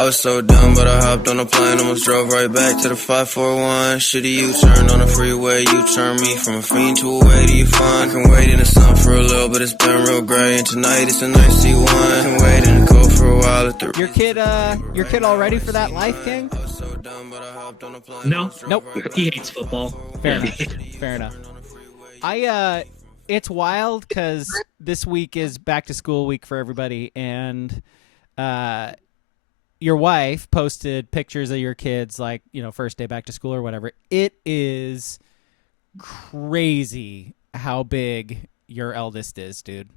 I was so dumb, but I hopped on a plane, almost drove right back to the 541. Shitty U-turn on the freeway, you turn me from a fiend to a way to you fun. I can wait in the sun for a little, but it's been real gray, and tonight it's a nice C1. I can wait in the cold for a while at the... Your kid all ready for that life, King? No, nope. He hates football. Fair enough. It's wild because this week is back to school week for everybody, and your wife posted pictures of your kids, like, first day back to school or whatever. It is crazy how big your eldest is, dude.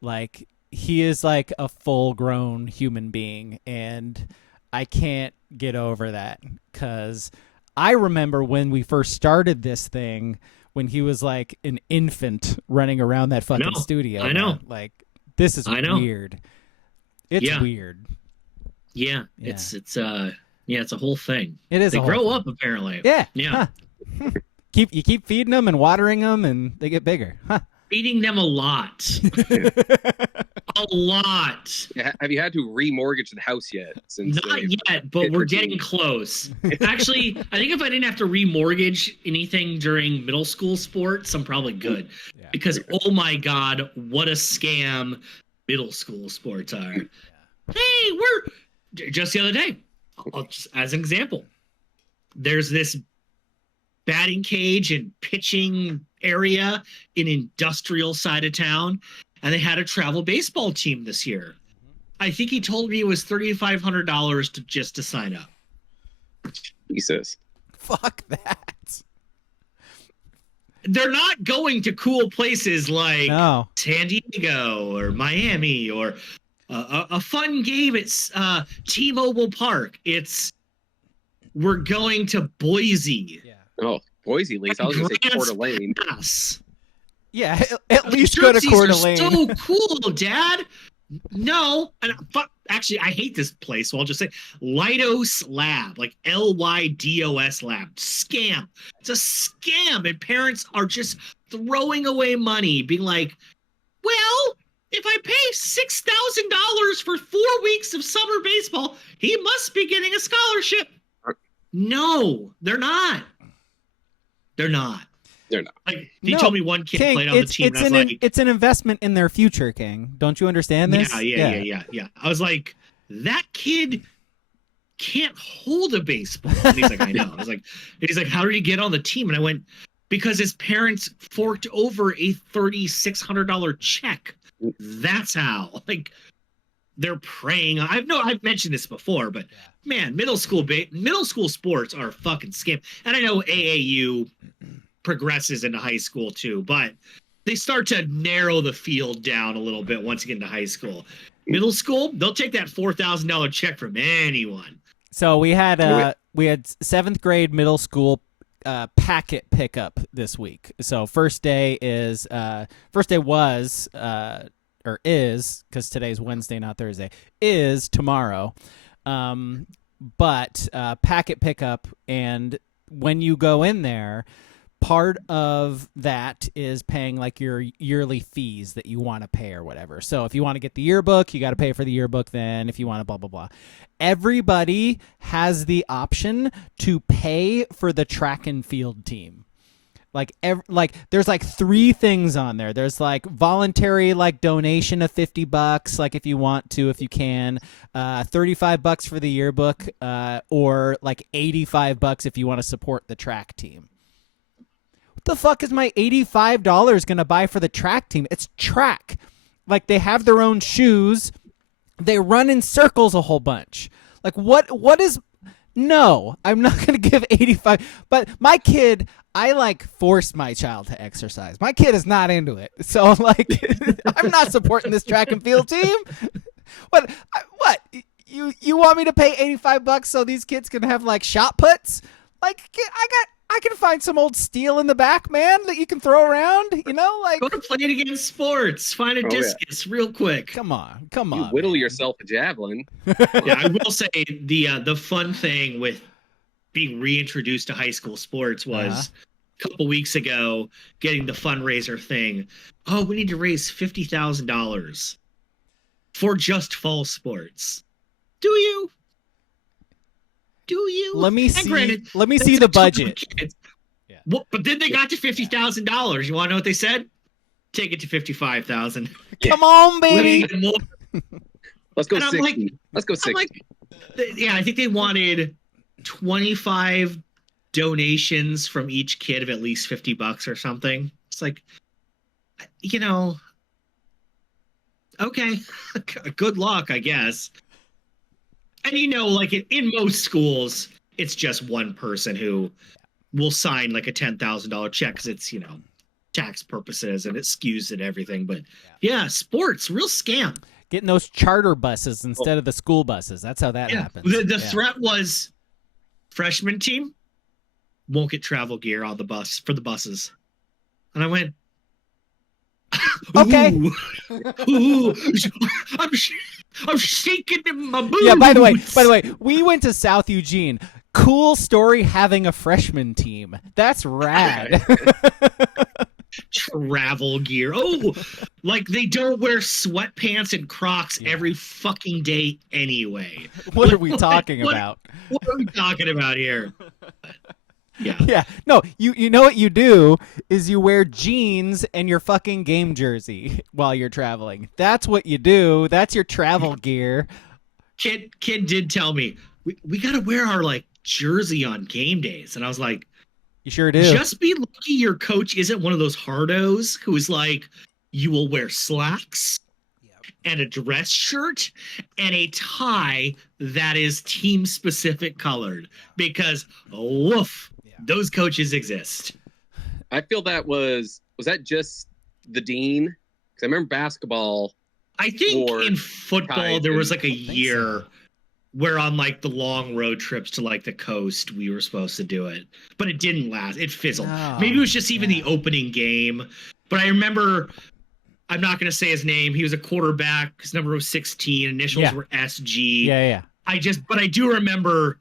Like, he is like a full-grown human being, and I can't get over that because I remember when we first started this thing, when he was like an infant running around that fucking studio. I know. Man. Like, this is weird. It's weird. Yeah, it's a whole thing. It is. They grow up apparently. Yeah. Yeah. Huh. keep feeding them and watering them, and they get bigger. Huh. Feeding them a lot. A lot. Yeah, have you had to remortgage the house yet? Not yet, but we're getting close. Actually, I think if I didn't have to remortgage anything during middle school sports, I'm probably good. Yeah. Because, oh my God, what a scam middle school sports are. Yeah. Hey, just the other day, just as an example, there's this batting cage and pitching area in industrial side of town, and they had a travel baseball team this year. I think he told me it was $3,500 just to sign up. Jesus. Fuck that. They're not going to cool places like San Diego or Miami or a fun game at T-Mobile Park. We're going to Boise. Yeah. Oh, Boise, at least. I was going to say Coeur d'Alene. Yeah, at least go to Coeur d'Alene. So cool, Dad. No, and actually, I hate this place. So I'll just say Lydos Lab, like LYDOS Lab. Scam. It's a scam, and parents are just throwing away money, being like, "Well, if I pay $6,000 for 4 weeks of summer baseball, he must be getting a scholarship." No, they're not. They're not. They're not. Like, he told me one kid King, played on the team. It's an investment in their future, King. Don't you understand this? Yeah. I was like, that kid can't hold a baseball. And he's like, I know. He's like, how did he get on the team? And I went, because his parents forked over a $3,600 check. That's how. Like, they're preying. I've mentioned this before, but man, middle school sports are a fucking scam. And I know AAU progresses into high school too, but they start to narrow the field down a little bit once you get into high school. Middle school, they'll take that $4,000 check from anyone. So we had 7th grade middle school packet pickup this week. So first day was because today's Wednesday, not Thursday, is tomorrow. But packet pickup, and when you go in there, part of that is paying like your yearly fees that you want to pay or whatever. So if you want to get the yearbook, you got to pay for the yearbook. Then if you want to blah, blah, blah. Everybody has the option to pay for the track and field team. Like there's like 3 things on there. There's like voluntary like donation of $50, like if you want to, if you can, $35 for the yearbook, or like $85 if you want to support the track team. What the fuck is my $85 gonna buy for the track team? It's track. Like, they have their own shoes. They run in circles a whole bunch. Like, what is? No, I'm not gonna give 85. But my kid, I like forced my child to exercise. My kid is not into it, so like, I'm not supporting this track and field team. What? You want me to pay $85 so these kids can have like shot puts? Like, I can find some old steel in the back, man, that you can throw around, like. Go to Play It Against Sports. Find a discus real quick. Come on. You whittle yourself a javelin. Yeah, I will say the fun thing with being reintroduced to high school sports was a couple weeks ago getting the fundraiser thing. Oh, we need to raise $50,000 for just fall sports. Do you? Do you? Let me And see. granted, Let me that's see a the ton of budget. kids. Yeah. Well, but then they got to $50,000. You want to know what they said? Take it to 55,000. Come on, We baby. need more. Let's go And I'm 60. like- Let's go I'm 60. like, yeah, I think they wanted 25 donations from each kid of at least $50 or something. It's like, okay, good luck, I guess. And like in most schools, it's just one person who will sign like a $10,000 check because it's tax purposes and it skews and everything. But yeah, sports, real scam. Getting those charter buses instead of the school buses. That's how that happens. The threat was freshman team won't get travel gear on the bus for the buses. And I went, Okay. ooh, I'm shaking in my boots. Yeah, by the way, we went to South Eugene. Cool story having a freshman team. That's rad. Travel gear. Oh, like they don't wear sweatpants and Crocs every fucking day anyway. What are we talking about? What are we talking about here? Yeah. Yeah. No, you know what you do is you wear jeans and your fucking game jersey while you're traveling. That's what you do. That's your travel gear. Kid did tell me we got to wear our like jersey on game days, and I was like, You sure do. just be lucky your coach isn't one of those hardos who's like, you will wear slacks and a dress shirt and a tie that is team specific colored, because woof, those coaches exist. I feel that was that just the dean? Because I remember basketball. I think Or in football ties there was and- like a year where on like the long road trips to like the coast we were supposed to do it, but it didn't last. It fizzled. Oh, Maybe it was just even the opening game. But I remember, I'm not going to say his name. He was a quarterback. His number was 16. Initials were SG. Yeah. But I do remember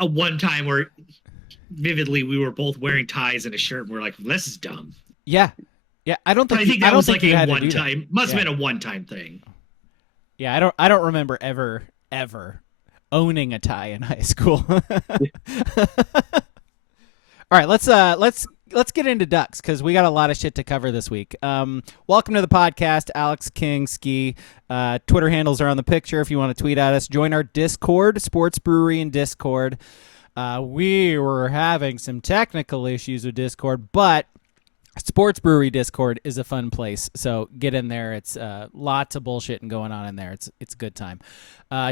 a one time where vividly we were both wearing ties and a shirt and we're like, this is dumb. Yeah. I don't But think I think that was like you a had to do one that. time, must have Yeah. been a one time thing. Yeah, I don't remember ever owning a tie in high school. All right, let's get into Ducks because we got a lot of shit to cover this week. Welcome to the podcast, Alex King Ski. Twitter handles are on the picture if you want to tweet at us. Join our Discord, Sports Brewery and Discord. We were having some technical issues with Discord, but Sports Brewery Discord is a fun place, so get in there. It's lots of bullshit going on in there. It's a good time.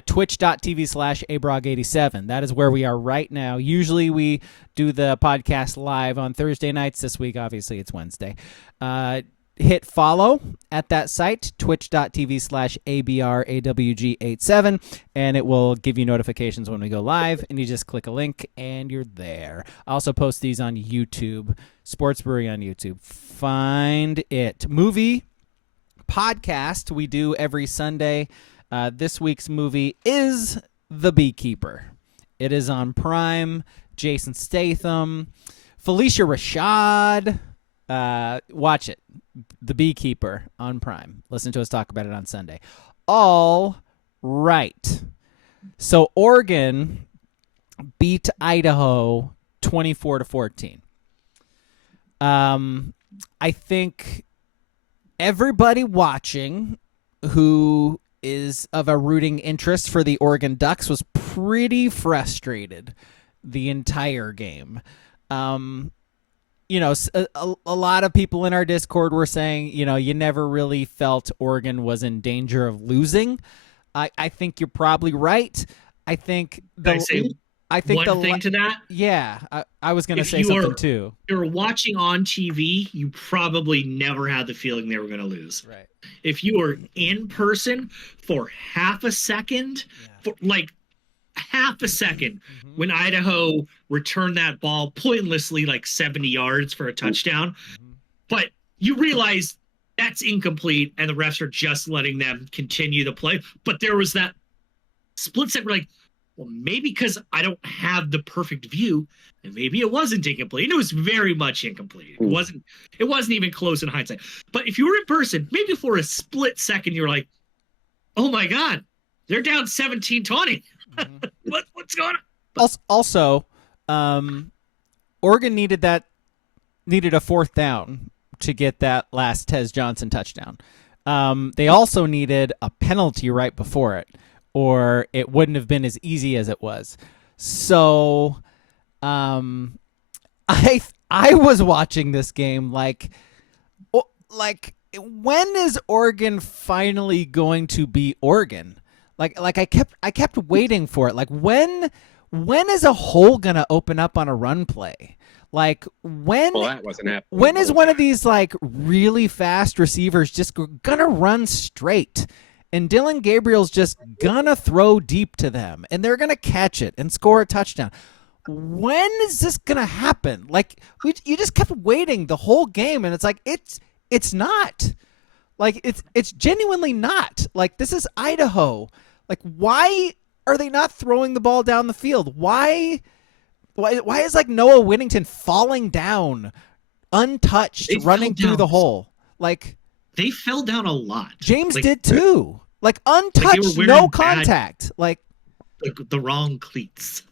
Twitch.tv/abrog87. That is where we are right now. Usually we do the podcast live on Thursday nights. This week, obviously, it's Wednesday. Hit follow at that site, twitch.tv/abragawg87, and it will give you notifications when we go live, and you just click a link, and you're there. I also post these on YouTube, Sports Brewery on YouTube. Find it. Movie podcast we do every Sunday. This week's movie is The Beekeeper. It is on Prime. Jason Statham, Felicia Rashad. Watch it. The Beekeeper on Prime. Listen to us talk about it on Sunday. All right. So Oregon beat Idaho 24-14. I think everybody watching who is of a rooting interest for the Oregon Ducks was pretty frustrated the entire game. A lot of people in our Discord were saying, you never really felt Oregon was in danger of losing. I think you're probably right. I think Can I say one thing to that? Yeah, I was going to If say you something were- too. If you're watching on TV, you probably never had the feeling they were going to lose. Right. If you were in person for half a second, for like half a second, Mhm. when Idaho returned that ball pointlessly, like 70 yards for a touchdown, Mhm. but you realize that's incomplete and the refs are just letting them continue the play. But there was that split second where like, well, maybe because I don't have the perfect view, and maybe it wasn't incomplete. And it was very much incomplete. It wasn't even close in hindsight. But if you were in person, maybe for a split second, you're like, oh my God, they're down 17-20. Mhm. What's going on? Also, Oregon needed a fourth down to get that last Tez Johnson touchdown. They also needed a penalty right before it, or it wouldn't have been as easy as it was. So, I was watching this game like when is Oregon finally going to be Oregon? Like I kept waiting for it. Like when is a hole gonna open up on a run play? Like that wasn't happening. When is one of these like really fast receivers just gonna run straight? And Dylan Gabriel's just gonna throw deep to them, and they're gonna catch it and score a touchdown. When is this gonna happen? Like you just kept waiting the whole game, and it's like it's not. Like it's genuinely not. Like this is Idaho. Like why are they not throwing the ball down the field? Why is like Noah Whittington falling down untouched, running through the hole? Like they fell down a lot. James did too. Like untouched, no contact. Like the wrong cleats.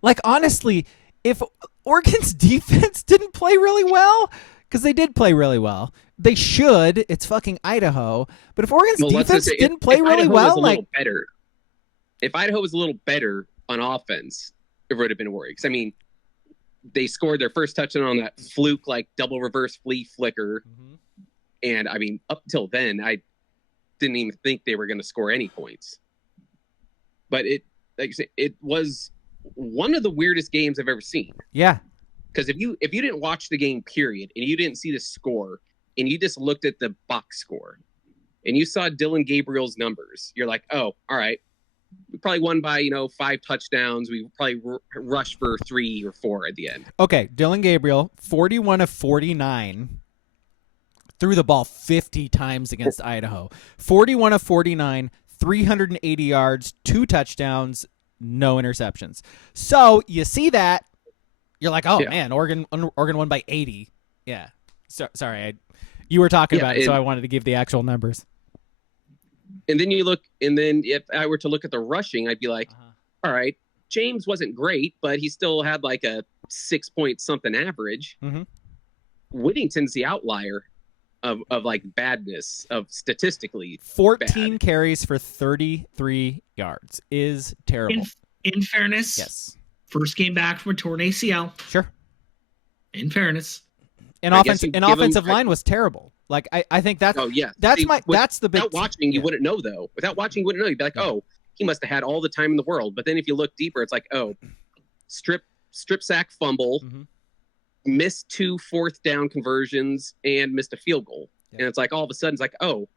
Like honestly, if Oregon's defense didn't play really well, because they did play really well, they should. It's fucking Idaho. But if Oregon's defense didn't play really well, like better. If Idaho was a little better on offense, it would have been worried. Because I mean, they scored their first touchdown on that fluke, like double reverse flea flicker, and I mean, up till then, I didn't even think they were going to score any points. But it was one of the weirdest games I've ever seen. Yeah. Because if you didn't watch the game, period, and you didn't see the score, and you just looked at the box score, and you saw Dylan Gabriel's numbers, you're like, oh, all right, we probably won by 5 touchdowns. We probably rushed for 3 or 4 at the end. Okay, Dylan Gabriel, 41 of 49, threw the ball 50 times against Idaho. 41 of 49, 380 yards, 2 touchdowns, no interceptions. So you see that. You're like, oh, man, Oregon won by 80. Yeah. Sorry, you were talking about it, so I wanted to give the actual numbers. And then you look, and then if I were to look at the rushing, I'd be like, all right, James wasn't great, but he still had like a 6-point-something average. Whittington's the outlier of like badness, of statistically 14 bad. carries for 33 yards is terrible. In fairness, yes. First game back from a torn ACL. Sure. In fairness. And offensive line was terrible. Like I think that's that's the big. Without watching, you wouldn't know though. Without watching, you wouldn't know. You'd be like, oh, he must have had all the time in the world. But then if you look deeper, it's like, oh, strip sack fumble, missed 2 fourth down conversions, and missed a field goal. And it's like all of a sudden it's like, oh,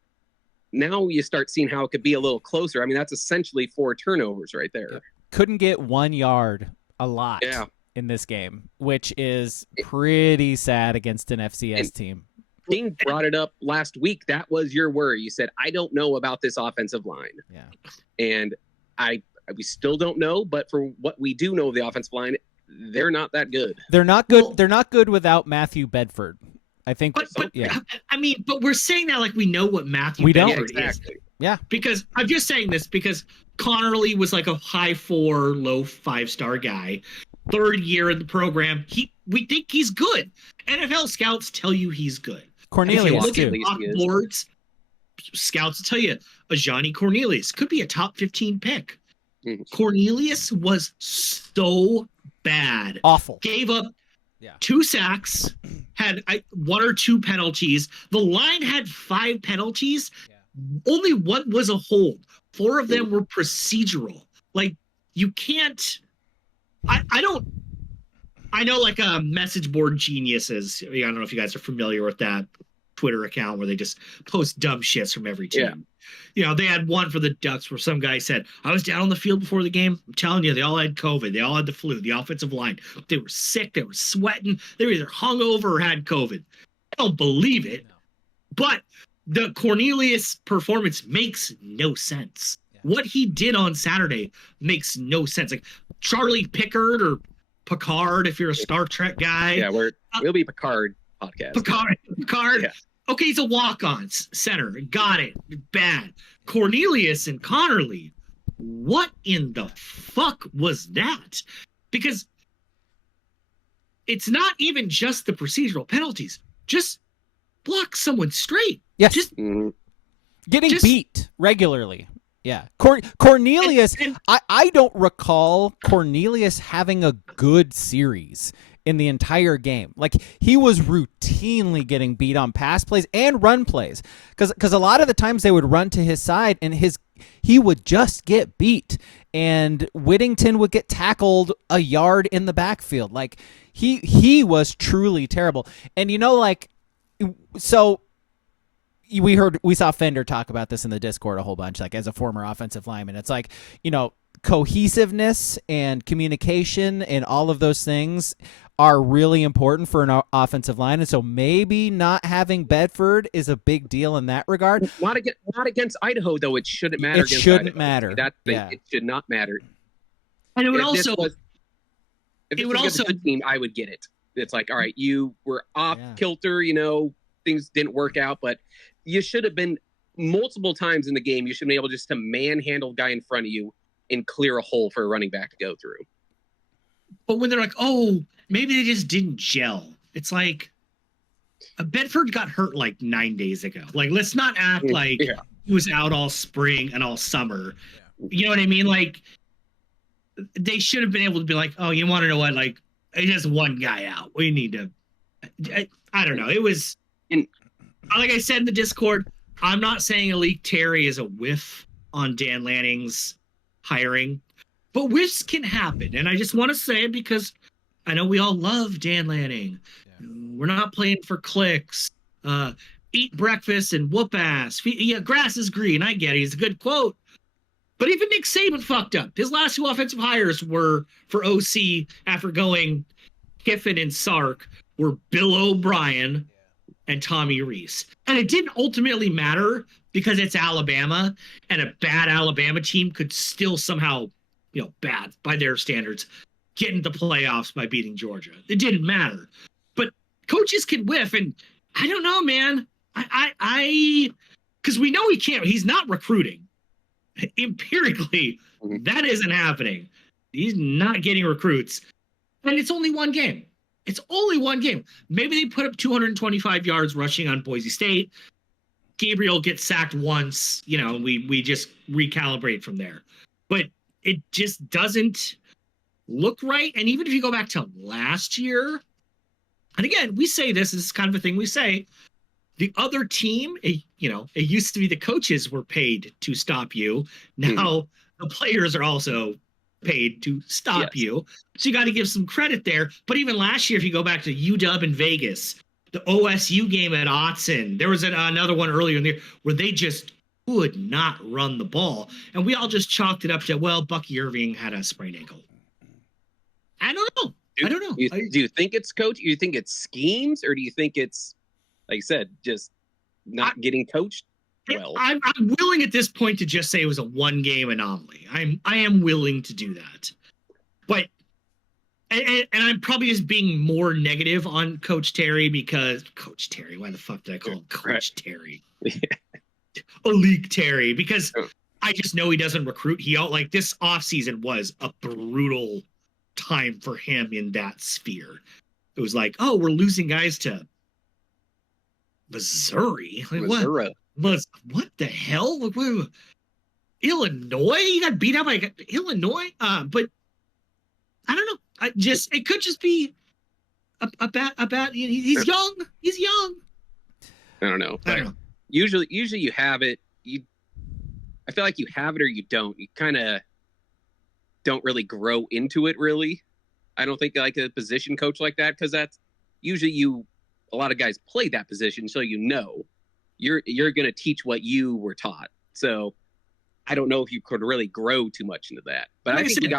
now you start seeing how it could be a little closer. I mean, that's essentially 4 turnovers right there. Couldn't get 1 yard a lot in this game, which is pretty sad against an FCS team. King brought it up last week. That was your worry. You said, I don't know about this offensive line. Yeah. And we still don't know, but for what we do know of the offensive line, they're not that good. They're not good. Well, they're not good without Matthew Bedford. I think. I mean, but we're saying that like we know what Matthew Bedford is. Yeah. Because I'm just saying this because Connerly was like a high 4, low 5-star guy. 3rd year in the program. We think he's good. NFL scouts tell you he's good. Cornelius look at boards, scouts will tell you Ajani Cornelius could be a top 15 pick. Cornelius was so bad. Awful. Gave up 2 sacks, had 1 or 2 penalties. The line had 5 penalties. Only 1 was a hold. 4 of them were procedural. Like, you can't... I know like message board geniuses. I don't know if you guys are familiar with that Twitter account where they just post dumb shits from every team. Yeah. They had one for the Ducks where some guy said, I was down on the field before the game. I'm telling you, they all had COVID. They all had the flu, the offensive line. They were sick. They were sweating. They were either hungover or had COVID. I don't believe it. But the Cornelius performance makes no sense. What he did on Saturday makes no sense. Like Charlie Pickard or Picard, if you're a Star Trek guy. Yeah, we'll be Picard podcast. Picard. Yeah. Okay, he's a walk-on center. Got it. Bad. Cornelius and Connerly what in the fuck was that? Because it's not even just the procedural penalties. Just block someone straight. Yes. Just getting beat regularly. Yeah. Cornelius, I don't recall Cornelius having a good series in the entire game. Like, he was routinely getting beat on pass plays and run plays. Because a lot of the times they would run to his side and he would just get beat. And Whittington would get tackled a yard in the backfield. Like, he was truly terrible. And, so we saw Fender talk about this in the Discord a whole bunch, like, as a former offensive lineman. It's like, cohesiveness and communication and all of those things are really important for an offensive line. And so maybe not having Bedford is a big deal in that regard. Not against Idaho, though. It shouldn't matter. It shouldn't matter. It should not matter. And it would if it would also a good team, I would get it. It's like, all right, you were off kilter, things didn't work out, but you should have been multiple times in the game. You should be able just to manhandle the guy in front of you and clear a hole for a running back to go through. But when they're like, oh, maybe they just didn't gel. It's like, Bedford got hurt like 9 days ago. Like, let's not act like he was out all spring and all summer. You know what I mean? Like, they should have been able to be like, oh, you want to know what? Like, it's just one guy out. We need to. I don't know. It was, like I said in the Discord, I'm not saying Alik Terry is a whiff on Dan Lanning's hiring, but whiffs can happen. And I just want to say it because I know we all love Dan Lanning. Yeah. We're not playing for clicks. Eat breakfast and whoop ass. Yeah, grass is green. I get it. It's a good quote. But even Nick Saban fucked up. His last two offensive hires were for OC after going Kiffin and Sark were Bill O'Brien and Tommy Rees. And it didn't ultimately matter because it's Alabama, and a bad Alabama team could still somehow, bad by their standards, get into the playoffs by beating Georgia. It didn't matter. But coaches can whiff, and I don't know, man. Because we know he's not recruiting. Empirically, that isn't happening. He's not getting recruits. And it's only one game. Maybe they put up 225 yards rushing on Boise State. Gabriel gets sacked once. We just recalibrate from there. But it just doesn't look right. And even if you go back to last year, and again, we say this is kind of a thing we say, the other team, it used to be the coaches were paid to stop you. Now the players are also paid to stop you. So you got to give some credit there. But even last year, if you go back to UW in Vegas, the OSU game at Autzen, there was another one earlier in the year where they just could not run the ball. And we all just chalked it up to, well, Bucky Irving had a sprained ankle. I don't know. Do you think it's coach? Do you think it's schemes? Or do you think it's, like you said, just not getting coached well? I'm willing at this point to just say it was a one-game anomaly. I am willing to do that. But and I'm probably just being more negative on Coach Terry because Coach Terry, why the fuck did I call him Coach Terry? Alik Terry, because I just know he doesn't recruit. This offseason was a brutal time for him in that sphere. It was like, oh, we're losing guys to Missouri. Missouri. What the hell? Illinois? You got beat up by Illinois? But I don't know. It could just be about he's young. He's young. I don't know. Usually you have it. I feel like you have it or you don't. You kind of don't really grow into it. Really, I don't think like a position coach like that, because that's usually a lot of guys play that position, so you're going to teach what you were taught. So I don't know if you could really grow too much into that. But I think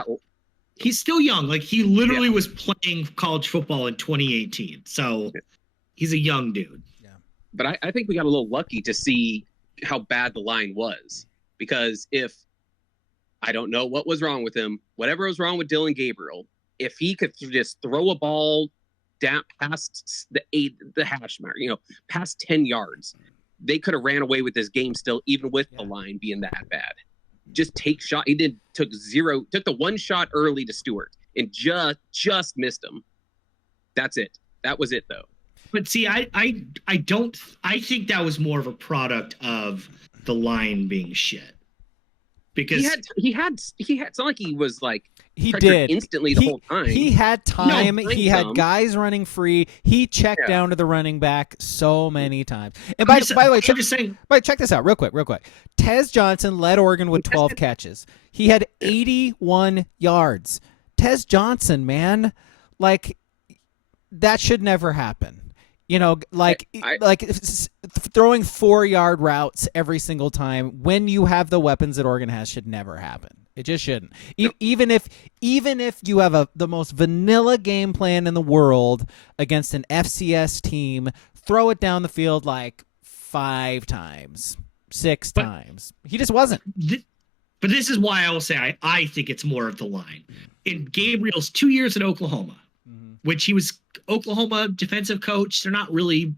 he's still young. Like, he literally was playing college football in 2018. So he's a young dude. Yeah. But I think we got a little lucky to see how bad the line was, because if I don't know what was wrong with him, whatever was wrong with Dylan Gabriel, if he could just throw a ball down past the hash mark, past 10 yards, they could have ran away with this game still, even with the line being that bad. just take shot. He took the one shot early to Stewart and just missed him. That's it. That was it though. But see, I think that was more of a product of the line being shit. Because he had it's not like he was like he did instantly the whole time. He had time. No, he had guys running free. He checked down to the running back so many times. And by the way, check this out real quick. Tez Johnson led Oregon with 12 catches. He had 81 yards. Tez Johnson, man, like that should never happen. You know, like throwing 4-yard routes every single time when you have the weapons that Oregon has should never happen. It just shouldn't. Even if you have the most vanilla game plan in the world against an FCS team, throw it down the field like 5 times, 6 times. He just wasn't. But this is why I will say I think it's more of the line. In Gabriel's 2 years at Oklahoma, which he was Oklahoma defensive coach. They're not really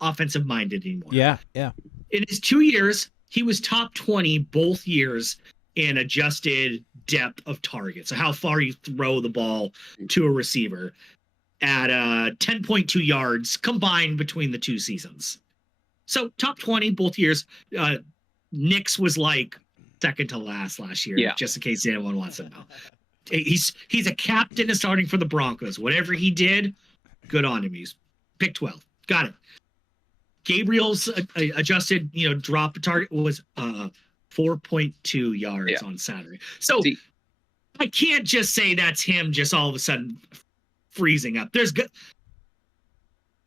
offensive minded anymore. Yeah. In his 2 years, he was top 20 both years in adjusted depth of target. So how far you throw the ball to a receiver at 10.2 yards combined between the 2 seasons. So top 20 both years. Nix was like second to last year, just in case anyone wants to know. He's a captain and starting for the Broncos. Whatever he did, good on him. He's pick 12. Got it. Gabriel's adjusted, drop target was 4.2 yards on Saturday. So I can't just say that's him just all of a sudden freezing up. There's good.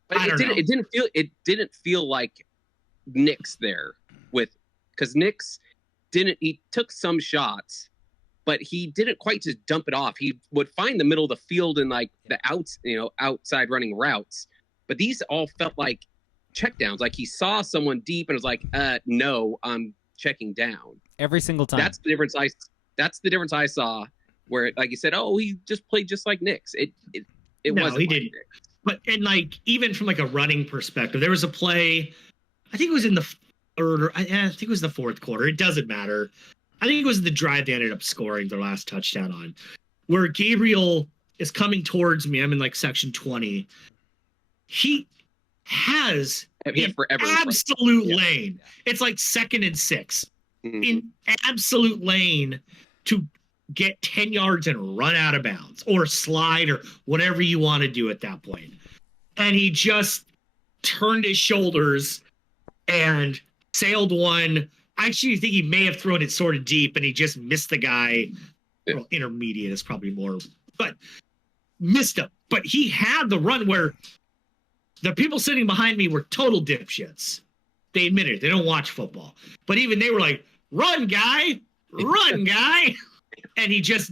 It didn't feel like Nix there because Nix he took some shots. But he didn't quite just dump it off. He would find the middle of the field and like the outside running routes. But these all felt like checkdowns. Like he saw someone deep and was like, no, I'm checking down. Every single time. That's the difference I saw where, like you said, he just played just like Nix. It wasn't. He didn't. But and like even from like a running perspective, there was a play, I think it was in the third, I think it was the fourth quarter. It doesn't matter. I think it was the drive they ended up scoring their last touchdown on, where Gabriel is coming towards me. I'm in like section 20. He has an absolute lane. It's like 2nd and 6 in absolute lane to get 10 yards and run out of bounds or slide or whatever you want to do at that point. And he just turned his shoulders and sailed one. I actually think he may have thrown it sort of deep and he just missed the guy. Well, intermediate is probably more, but missed him. But he had the run where the people sitting behind me were total dipshits. They admitted it. They don't watch football. But even they were like, run, guy. Run, guy. And he just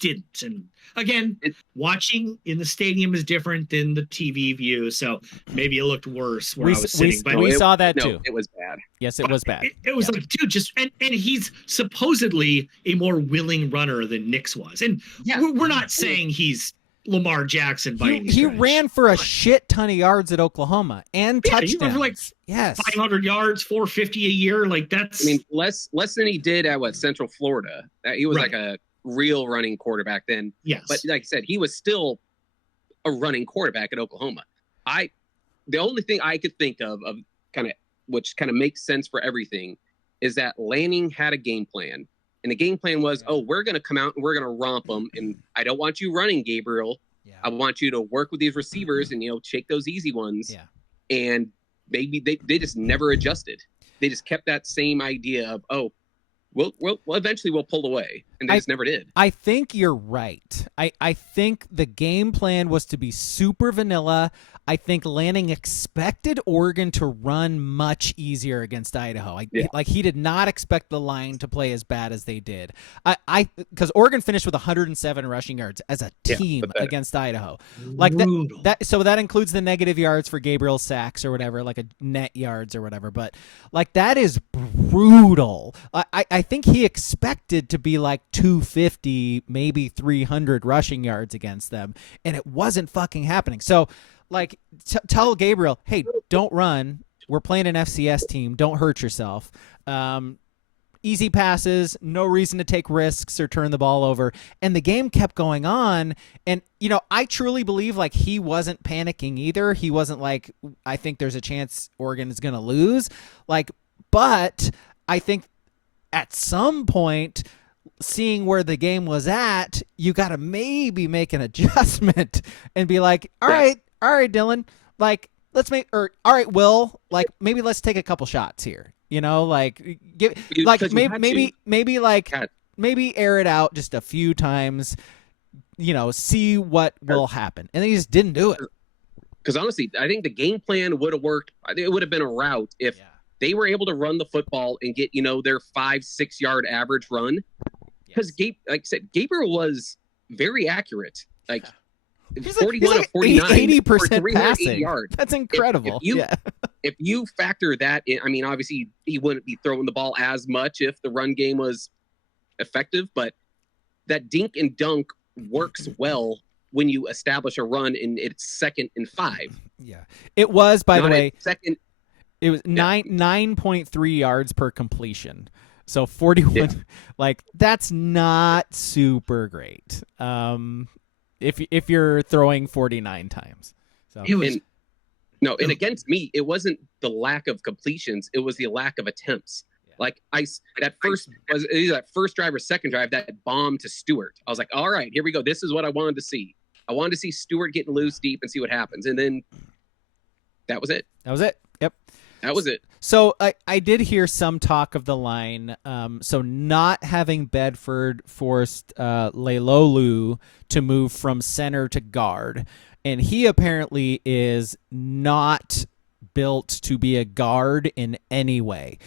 didn't. And again, watching in the stadium is different than the TV view, so maybe it looked worse where I was sitting. But we saw that too. It was bad. Yes, it was bad. It was like, dude, and he's supposedly a more willing runner than Nix was. And we're not saying he's Lamar Jackson by any stretch. He ran for a shit ton of yards at Oklahoma and touchdowns. He ran for like 500 yards, 450 a year. Like that's less than he did at Central Florida. He was like a real running quarterback then. Yes. But like I said, he was still a running quarterback at Oklahoma. The only thing I could think of which kind of makes sense for everything is that Lanning had a game plan. And the game plan was, we're going to come out and we're going to romp them. And I don't want you running, Gabriel. Yeah. I want you to work with these receivers and, take those easy ones. Yeah. And maybe they just never adjusted. They just kept that same idea of, we'll eventually we'll pull away. And they just never did. I think you're right. I think the game plan was to be super vanilla. I think Lanning expected Oregon to run much easier against Idaho. He did not expect the line to play as bad as they did. Because Oregon finished with 107 rushing yards as a team against Idaho. Like that. So that includes the negative yards for Gabriel sacks or whatever, like a net yards or whatever. But like that is brutal. I think he expected to be like 250, maybe 300 rushing yards against them, and it wasn't fucking happening. So. Like, tell Gabriel, hey, don't run. We're playing an FCS team. Don't hurt yourself. easy passes, no reason to take risks or turn the ball over. And the game kept going on. And, I truly believe like he wasn't panicking either. He wasn't like, I think there's a chance Oregon is going to lose. But I think at some point, seeing where the game was at, you got to maybe make an adjustment and be like, all right, Dylan, all right, Will, maybe let's take a couple shots here. Maybe air it out just a few times, see what will happen. And he just didn't do it. Because honestly, I think the game plan would have worked. I think it would have been a route if they were able to run the football and get, their 5-6 yard average run. Because like I said, Gabriel was very accurate. Like 41 of 49, 80% passing. Yards. That's incredible. If you factor that in, I mean, obviously he wouldn't be throwing the ball as much if the run game was effective, but that dink and dunk works well when you establish a run and it's 2nd and 5. Yeah, it was, by the way, second. It was 9.3 yards per completion. So 41, that's not super great. If you're throwing 49 times. So and against me, it wasn't the lack of completions, it was the lack of attempts. That first drive or second drive, that bomb to Stewart. I was like, all right, here we go. This is what I wanted to see. I wanted to see Stewart getting loose deep and see what happens. And then that was it. Yep. That was it. So I did hear some talk of the line. So not having Bedford forced Leilolu to move from center to guard. And he apparently is not built to be a guard in any way.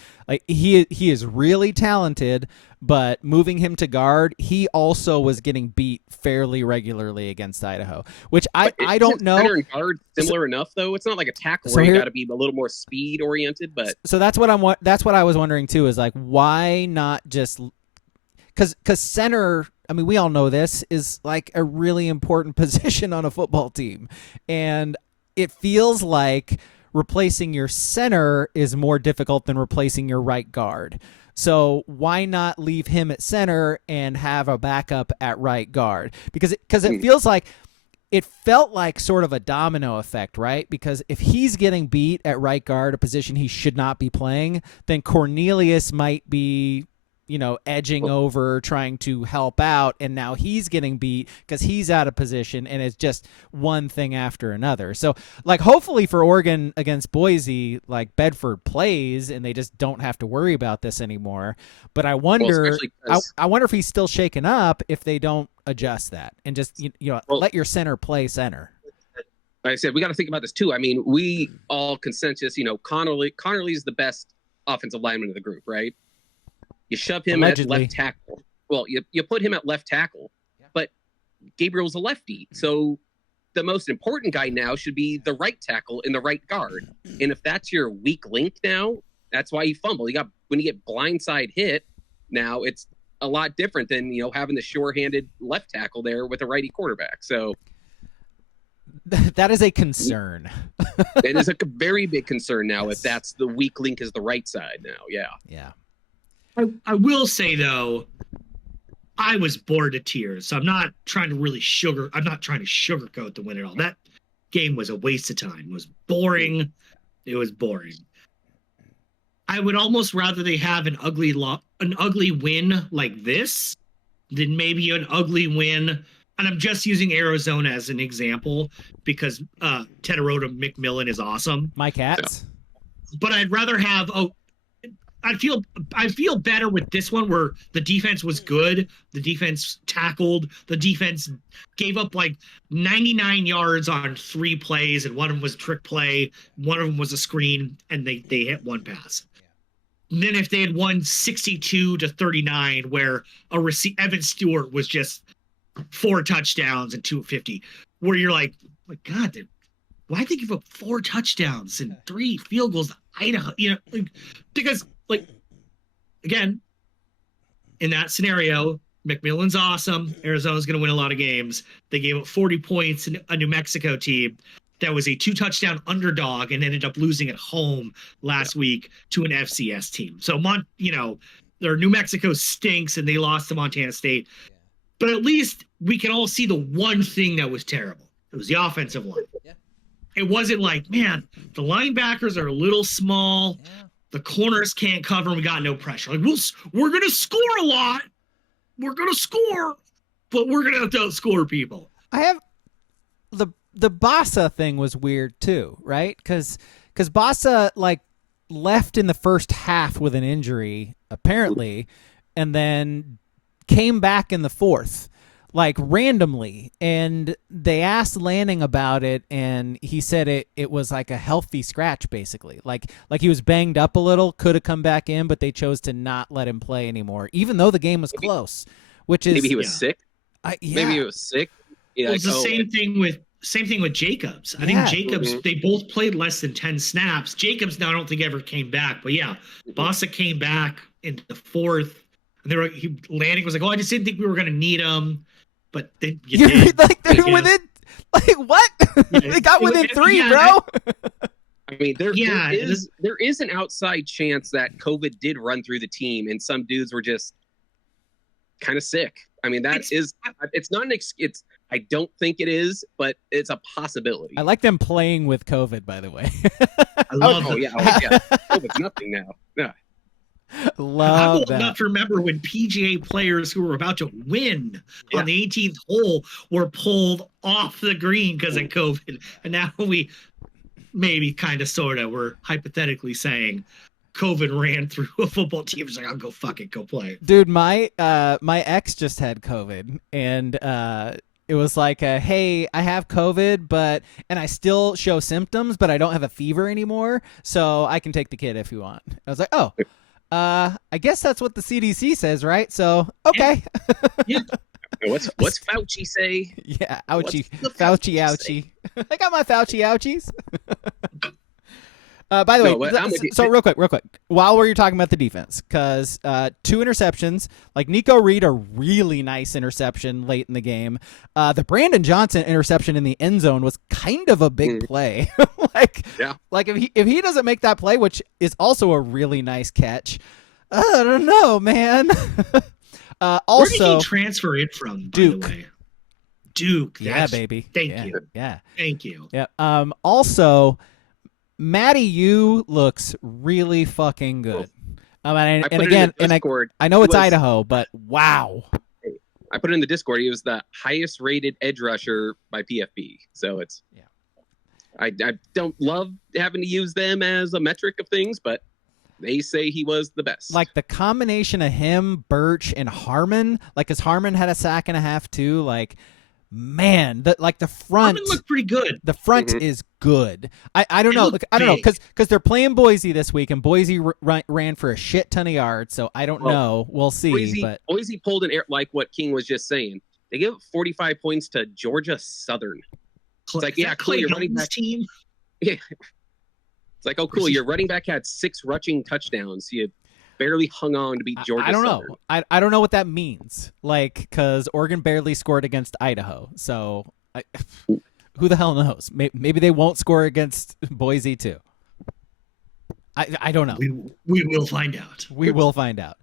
He is really talented, but moving him to guard, he also was getting beat fairly regularly against Idaho, which I don't know. Center and guard similar enough though. It's not like a tackle where you got to be a little more speed oriented, but so that's what I was wondering too, is why not just because center, I mean, we all know this is a really important position on a football team, and it feels like replacing your center is more difficult than replacing your right guard. So why not leave him at center and have a backup at right guard? Because it feels like it felt like sort of a domino effect, right? Because if he's getting beat at right guard, a position he should not be playing, then Cornelius might be edging over, trying to help out, and now he's getting beat because he's out of position, and it's just one thing after another. So, hopefully for Oregon against Boise, Bedford plays, and they just don't have to worry about this anymore. But I wonder, I wonder if he's still shaken up if they don't adjust that and just let your center play center. Like I said, we got to think about this too. I mean, we all consensus, Connerly's the best offensive lineman of the group, right? You shove him Allegedly. at left tackle. Well, you put him at left tackle, but Gabriel's a lefty. So the most important guy now should be the right tackle and the right guard. And if that's your weak link now, that's why you fumble. When you get blindside hit, now it's a lot different than, having the sure-handed left tackle there with a righty quarterback. So that is a concern. It is a very big concern now if that's the weak link is the right side now. Yeah. Yeah. I will say though, I was bored to tears. So I'm not trying to sugarcoat the win at all. That game was a waste of time. It was boring. I would almost rather they have an ugly win like this than maybe an ugly win. And I'm just using Arizona as an example because Tedderota McMillan is awesome. My cats. But I'd rather have I feel better with this one where the defense was good. The defense tackled. The defense gave up 99 yards on 3 plays, and one of them was a trick play. One of them was a screen, and they hit one pass. And then if they had won 62-39, where Evan Stewart was just 4 touchdowns and 250, where you're like, my God, why'd they give up 4 touchdowns and 3 field goals to Idaho? Because again, in that scenario, McMillan's awesome. Arizona's going to win a lot of games. They gave up 40 points in a New Mexico team that was a 2-touchdown underdog and ended up losing at home last week to an FCS team. So, New Mexico stinks and they lost to Montana State. But at least we can all see the one thing that was terrible. It was the offensive line. Yeah. It wasn't like, man, the linebackers are a little small. Yeah. The corners can't cover. We got no pressure. Like we're going to score a lot. We're going to score, but we're going to have to outscore people. I have the Bassa thing was weird too, right? Because Bassa like left in the first half with an injury apparently, and then came back in the fourth, like randomly. And they asked Lanning about it, and he said it was like a healthy scratch, basically. Like he was banged up a little, could have come back in, but they chose to not let him play anymore, even though the game was close. Which is maybe he was sick. Maybe he was sick. Yeah, it's the same thing with Jacobs. I think Jacobs, they both played less than 10 snaps. Jacobs, now I don't think ever came back, but yeah, Bossa came back in the fourth. And Lanning was like, "Oh, I just didn't think we were going to need him," but then you did. Like they're within, like what? Yeah, they got within 3, bro. I mean, there is an outside chance that COVID did run through the team, and some dudes were just kind of sick. I mean, it's not an excuse. I don't think it is, but it's a possibility. I like them playing with COVID, by the way. I love it. Yeah. COVID's nothing now. Yeah. Love that. I will not remember when PGA players who were about to win on the 18th hole were pulled off the green because of COVID. And now we maybe kind of sort of were hypothetically saying COVID ran through a football team. It's like, I'll go fuck it, go play. Dude, my ex just had COVID, and it was like, hey, I have COVID, and I still show symptoms, but I don't have a fever anymore, so I can take the kid if you want. I was like, oh, I guess that's what the CDC says, right? So, okay. Yeah. What's Fauci say? Yeah, ouchie. Fauci ouchie. I got my Fauci ouchies. By the way, so real quick, while we're talking about the defense, because 2 interceptions, like Nico Reed, a really nice interception late in the game. The Brandon Johnson interception in the end zone was kind of a big play. like if he doesn't make that play, which is also a really nice catch, I don't know, man. Also, where did he transfer it from, Duke. By the way? Duke. Yeah, baby. Thank you. Yeah. Thank you. Yeah. Also, Matty U looks really fucking good. I know it's Idaho, but wow. I put it in the Discord. He was the highest rated edge rusher by PFB. So it's, I don't love having to use them as a metric of things, but they say he was the best. Like the combination of him, Birch, and Harmon, like, because Harmon had a sack and a half too, like, man, the front looked pretty good. The front is good. I don't know. Look, I don't know because they're playing Boise this week, and Boise ran for a shit ton of yards. So I don't know. We'll see. Boise pulled an air, like what King was just saying. They gave up 45 points to Georgia Southern. It's like, yeah, cool. Your running back team. Yeah. It's like, oh, cool. Your running back had 6 rushing touchdowns. You barely hung on to beat Georgia. I don't Southern. know. I don't know what that means. Like, because Oregon barely scored against Idaho. So who the hell knows? Maybe they won't score against Boise too. I don't know. We will find out. We will find out.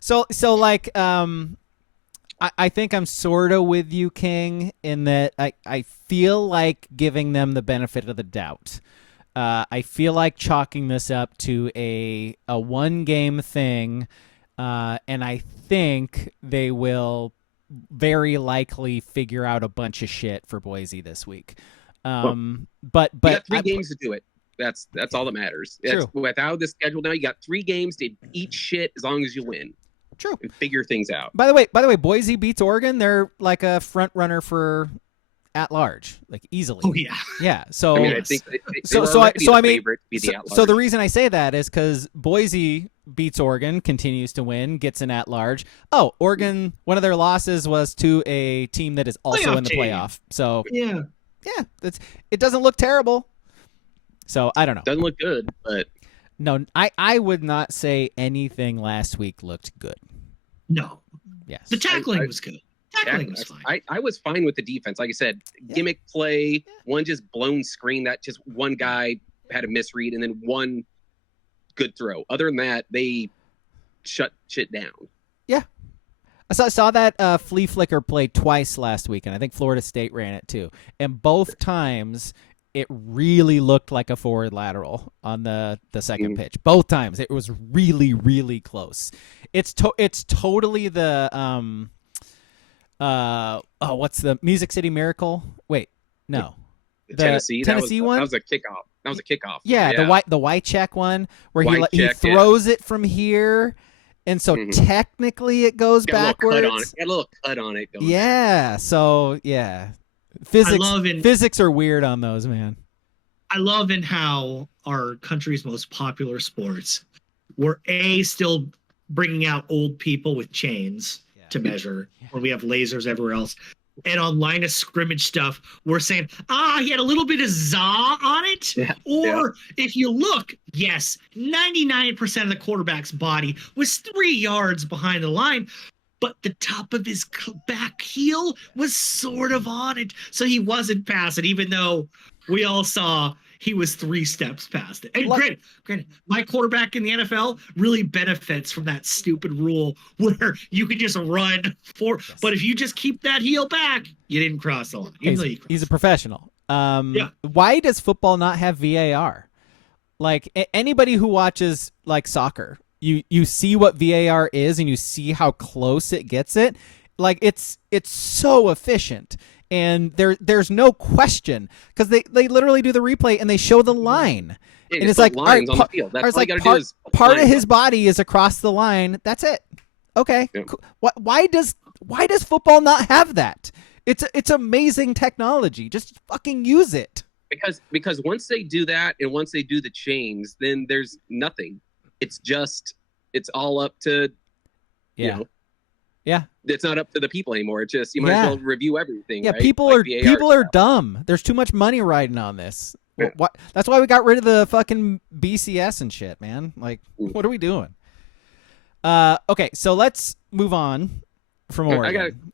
So like, I think I'm sort of with you, King, in that I feel like giving them the benefit of the doubt. I feel like chalking this up to a 1-game thing, and I think they will very likely figure out a bunch of shit for Boise this week. But you got 3 games to do it. That's all that matters. True. Without the schedule now, you got 3 games to eat shit as long as you win. True. And figure things out. By the way, Boise beats Oregon. They're like a front runner for at large, like easily. Oh yeah. Yeah. So I mean, I think so the reason I say that is because Boise beats Oregon, continues to win, gets an at large. Oh, Oregon, one of their losses was to a team that is also in the playoff. So yeah, it doesn't look terrible. So I don't know. Doesn't look good, but no, I would not say anything last week looked good. No. Yes. The tackling was good. Tackling was fine. I was fine with the defense. Like I said, gimmick play, one just blown screen that just one guy had a misread, and then one good throw. Other than that, they shut shit down. Yeah. I saw that flea flicker play twice last week, and I think Florida State ran it too. And both times it really looked like a forward lateral on the second pitch. Both times it was really, really close. It's totally the what's the Music City Miracle? Wait, no. The Tennessee one? That was a kickoff. Yeah, the white check one where he throws it from here, and so technically it goes backwards. Got a little cut on it. Yeah, so yeah, physics are weird on those, man. I love in how our country's most popular sports, we're still bringing out old people with chains to measure when we have lasers everywhere else. And on line of scrimmage stuff, we're saying, he had a little bit of za on it. Yeah. Or if you look, yes, 99% of the quarterback's body was 3 yards behind the line, but the top of his back heel was sort of on it. So he wasn't past it, even though we all saw he was 3 steps past it. And granted, my quarterback in the NFL really benefits from that stupid rule where you can just run but if you just keep that heel back, you didn't cross the line. He's a professional. Why does football not have VAR? Like anybody who watches like soccer, you see what VAR is and you see how close it gets it. Like it's so efficient. And there's no question because they literally do the replay and they show the line. And it's like, all right, on the field. That's all you gotta do is part of his body is across the line. That's it. Okay. Yeah. Cool. Why does football not have that? It's amazing technology. Just fucking use it. Because once they do that and once they do the chains, then there's nothing. It's all up to you know. Yeah. It's not up to the people anymore. It's just you might as well review everything. Yeah, right? people are dumb. There's too much money riding on this. Yeah. That's why we got rid of the fucking BCS and shit, man. Like, what are we doing? Okay, so let's move on from Oregon.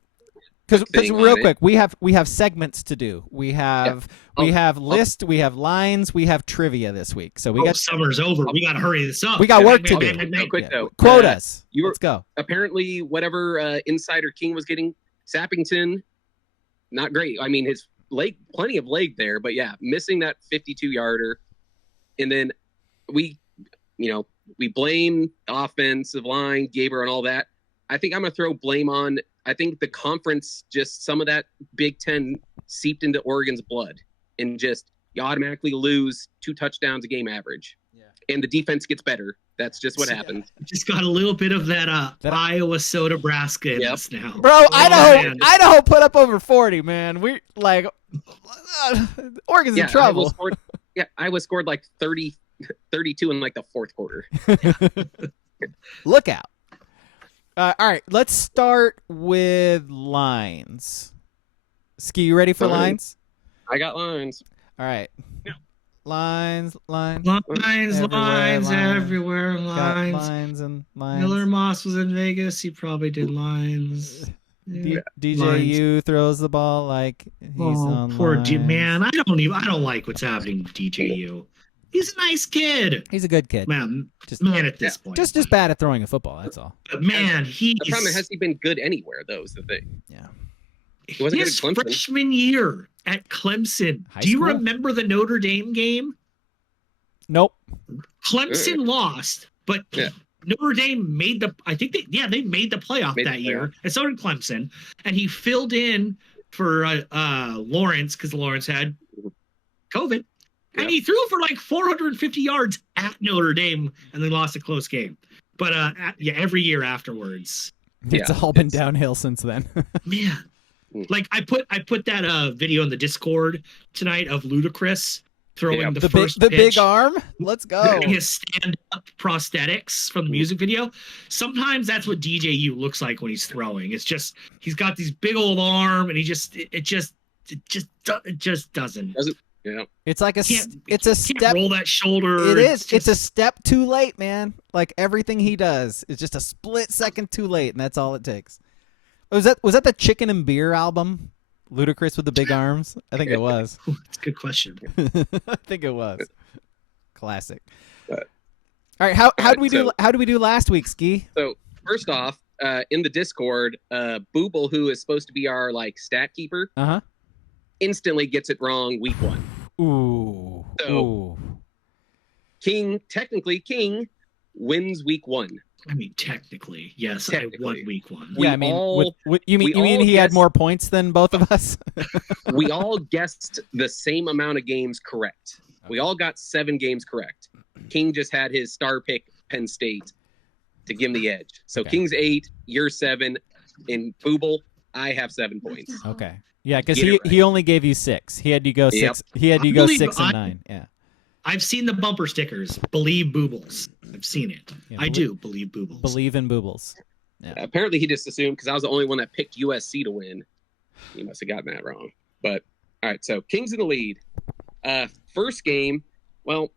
Because real quick, we have segments to do. We have list, we have lines, we have trivia this week. So we got summer's over. We got to hurry this up. We got work to do. Quick though. Quotas. Let's go. Apparently, whatever Insider King was getting, Sappington, not great. I mean, his leg, plenty of leg there, but yeah, missing that 52-yarder. And then we blame the offensive line, Gaber, and all that. I think I'm going to throw blame on. I think the conference, just some of that Big Ten seeped into Oregon's blood, and just you automatically lose 2 touchdowns a game average. Yeah. And the defense gets better. That's just what happens. Just got a little bit of that Iowa, Nebraska in us now. Bro, Idaho put up over 40, man. We like Oregon's in trouble. Iowa scored like 32 in like the fourth quarter. Look out. All right, let's start with lines. Ski, you ready for lines? I got lines. All right. Yeah. Lines everywhere. Got lines and lines. Miller Moss was in Vegas. He probably did lines. DJU throws the ball like he's on poor lines. Man. I don't like what's happening to DJU. He's a nice kid. He's a good kid. Man, at this point. Just bad at throwing a football, that's all. But man, the problem has he been good anywhere, though, is the thing. Yeah. He wasn't his good at Clemson. Freshman year at Clemson. Do you remember the Notre Dame game? Nope. Clemson lost, but Notre Dame made they made the playoff that year, and so did Clemson. And he filled in for Lawrence because Lawrence had COVID. And he threw for like 450 yards at Notre Dame, and they lost a close game. But every year afterwards, it's all been downhill since then. Man, like I put that video in the Discord tonight of Ludacris throwing the first pitch, big arm. Let's go. His stand-up prosthetics from the music video. Sometimes that's what DJU looks like when he's throwing. It's just he's got these big old arm, and it just doesn't. Yeah. It's like a step. Roll that shoulder. It is. It's a step too late, man. Like everything he does is just a split second too late, and that's all it takes. Was that the Chicken and Beer album? Ludacris with the big arms? I think it was. That's a good question. I think it was. Classic. All right, how right, did we do last week, Ski? So first off, in the Discord, Booble, who is supposed to be our stat keeper, instantly gets it wrong week 1. Ooh. So King wins week 1. I mean, technically, yes, I won week 1. Yeah, I mean, you mean he had more points than both of us? We all guessed the same amount of games correct. We all got 7 games correct. King just had his star pick, Penn State, to give him the edge. So King's 8, you're 7. In Booble, I have 7 points. Okay. Yeah, because he only gave you 6. He had you go 6. He had you go 6 and 9. Yeah. I've seen the bumper stickers. Believe Boobles. I've seen it. Yeah, I do believe Boobles. Believe in Boobles. Yeah. Apparently, he just assumed because I was the only one that picked USC to win. He must have gotten that wrong. But all right, so King's in the lead. First game. Well,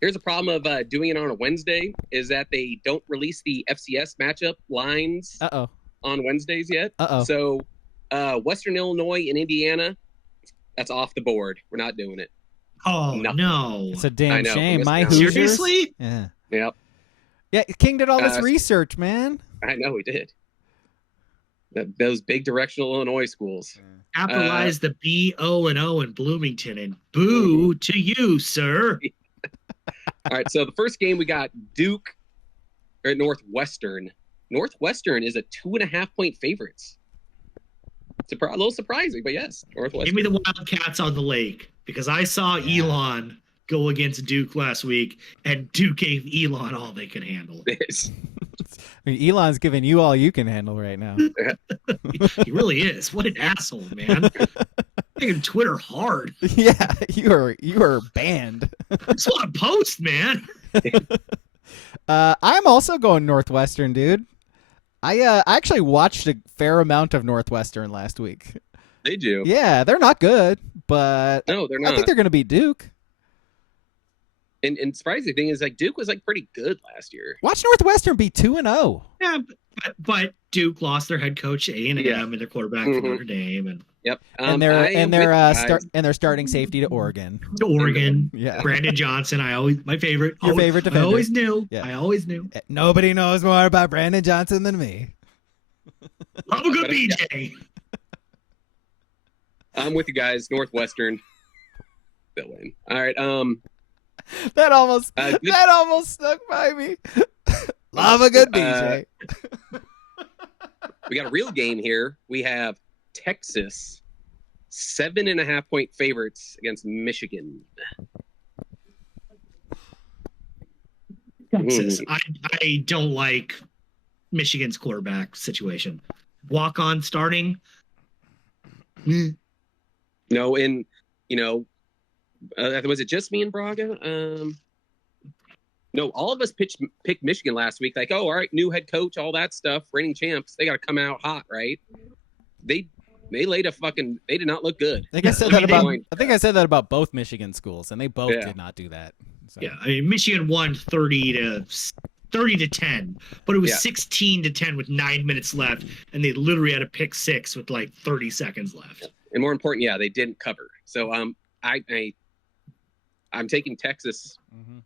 here's a problem of doing it on a Wednesday is that they don't release the FCS matchup lines on Wednesdays yet. So Western Illinois and Indiana, that's off the board. We're not doing it. Oh, no. It's a damn shame. My Hoosiers? Seriously? Yeah. Yep. Yeah, King did all this research, man. I know he did. Those big directional Illinois schools. Capitalize the B-O-N-O in Bloomington and boo to you, sir. All right, so the first game we got Duke or Northwestern. Northwestern is a 2.5-point favorites. It's a little surprising, but yes, Northwestern. Give me the Wildcats on the lake because I saw Elon go against Duke last week, and Duke gave Elon all they could handle. I mean, Elon's giving you all you can handle right now. He really is. What an asshole, man. Making Twitter hard. Yeah, you are banned. I just want to post, man. I'm also going Northwestern, dude. I actually watched a fair amount of Northwestern last week. They do. Yeah, they're not good, but no, they're not. I think they're going to beat Duke. And surprising thing is, Duke was pretty good last year. Watch Northwestern be 2-0. Yeah, but Duke lost their head coach A&M and their quarterback from Notre Dame, and and they're starting safety to Oregon. Yeah, Brandon Johnson. My favorite. Your favorite defender. I always knew. Yeah. I always knew. Nobody knows more about Brandon Johnson than me. I'm a good BJ. I'm with you guys. Northwestern. They'll win. All right. That almost stuck by me. Love a good BJ. We got a real game here. We have Texas 7.5-point favorites against Michigan. Texas. I don't like Michigan's quarterback situation. Walk on starting. No, and was it just me and Braga? No, all of us picked Michigan last week. All right, new head coach, all that stuff, reigning champs. They got to come out hot, right? They laid they did not look good. I think I said that about both Michigan schools, and they both did not do that. So. Yeah, I mean, Michigan won 30-10, but it was 16-10 with 9 minutes left, and they literally had a pick 6 with 30 seconds left. And more important, they didn't cover. So I'm taking Texas. Mm-hmm.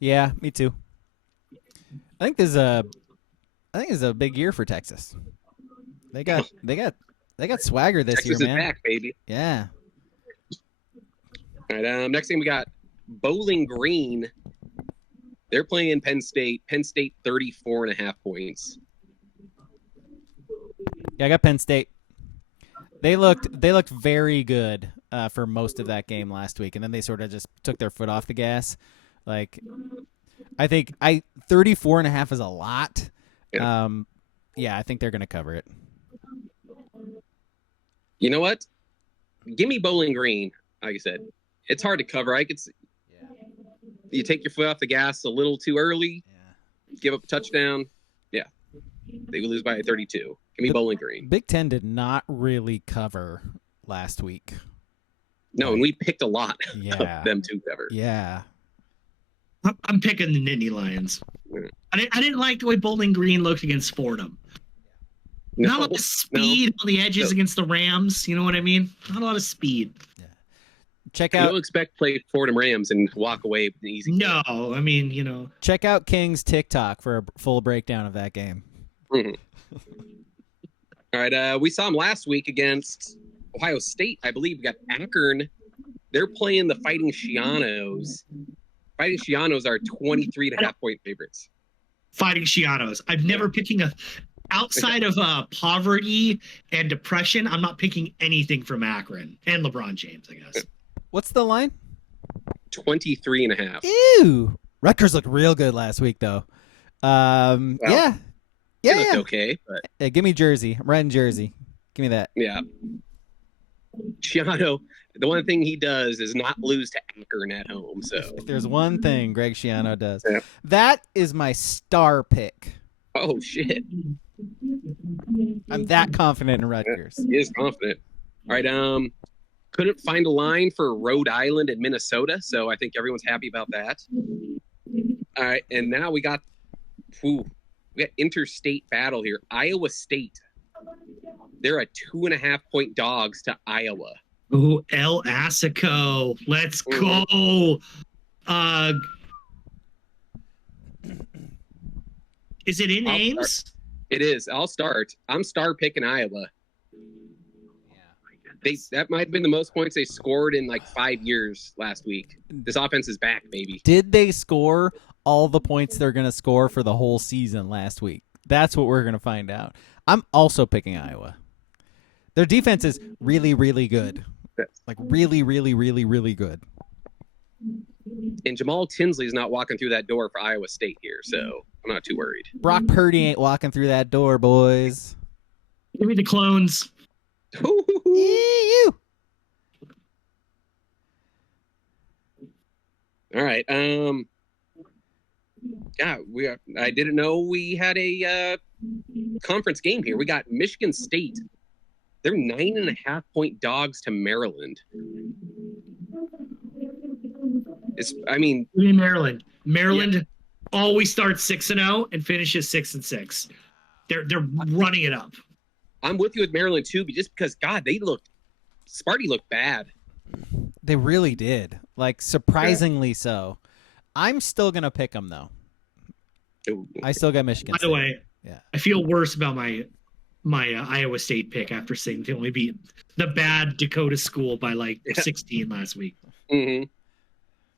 Yeah, me too. I think this is a big year for Texas. They got swagger this Texas year, man. Texas is back, baby. Yeah. All right. Next thing we got Bowling Green. They're playing in Penn State. Penn State 34.5 points. Yeah, I got Penn State. They looked very good for most of that game last week, and then they sort of just took their foot off the gas. I think 34.5 is a lot. Yeah. I think they're going to cover it. You know what? Give me Bowling Green. Like I said, it's hard to cover. I could see. You take your foot off the gas a little too early. Give up a touchdown. Yeah, they will lose by 32. Give me Bowling Green. Big Ten did not really cover last week. No, and we picked a lot of them to cover. Yeah. I'm picking the Nittany Lions. I didn't like the way Bowling Green looked against Fordham. Not a lot of speed on the edges against the Rams. You know what I mean? Not a lot of speed. Check I out don't expect to play Fordham Rams and walk away with an easy. No, I mean, check out King's TikTok for a full breakdown of that game. Mhm. All right, we saw him last week against Ohio State. I believe we got Akron. They're playing the Fighting Shianos. Fighting Shianos are 23.5-point favorites. Fighting Shianos. I've never picking outside of poverty and depression. I'm not picking anything from Akron and LeBron James, I guess. What's the line? 23.5. Ew. Rutgers looked real good last week, though. Yeah. It looked okay, but Hey, give me Jersey. I'm riding Jersey. Give me that. yeah. Shiano, the one thing he does is not lose to Akron at home. So If there's one thing Greg Schiano does, Yeah. that is my star pick. oh shit, I'm that confident in Rutgers. he is confident. All right, couldn't find a line for Rhode Island and Minnesota, so I think everyone's happy about that. All right, and now we got interstate battle here. Iowa State. They're a 2.5-point dogs to Iowa. Ooh, El Asico. Let's go. Is it in Ames? It is. I'll start. I'm star picking Iowa. That might have been the most points they scored in like 5 years last week. This offense is back, baby. Did they score all the points they're going to score for the whole season last week? That's what we're going to find out. I'm also picking Iowa. Their defense is really, really good. Like really, really, really, really good. And Jamal Tinsley's not walking through that door for Iowa State here, so I'm not too worried. Brock Purdy ain't walking through that door, boys. Give me the clones. Ew. All right. Yeah, I didn't know we had a conference game here. We got Michigan State. They're 9.5-point dogs to Maryland. Maryland. Maryland always starts 6-0 and finishes 6-6. They're running it up. I'm with you with Maryland too, but just because Sparty looked bad. They really did. Like surprisingly so. I'm still gonna pick them though. I still got Michigan. By the way, yeah, I feel worse about my Iowa State pick after saying they only beat the bad Dakota school by like 16 last week. Mm-hmm.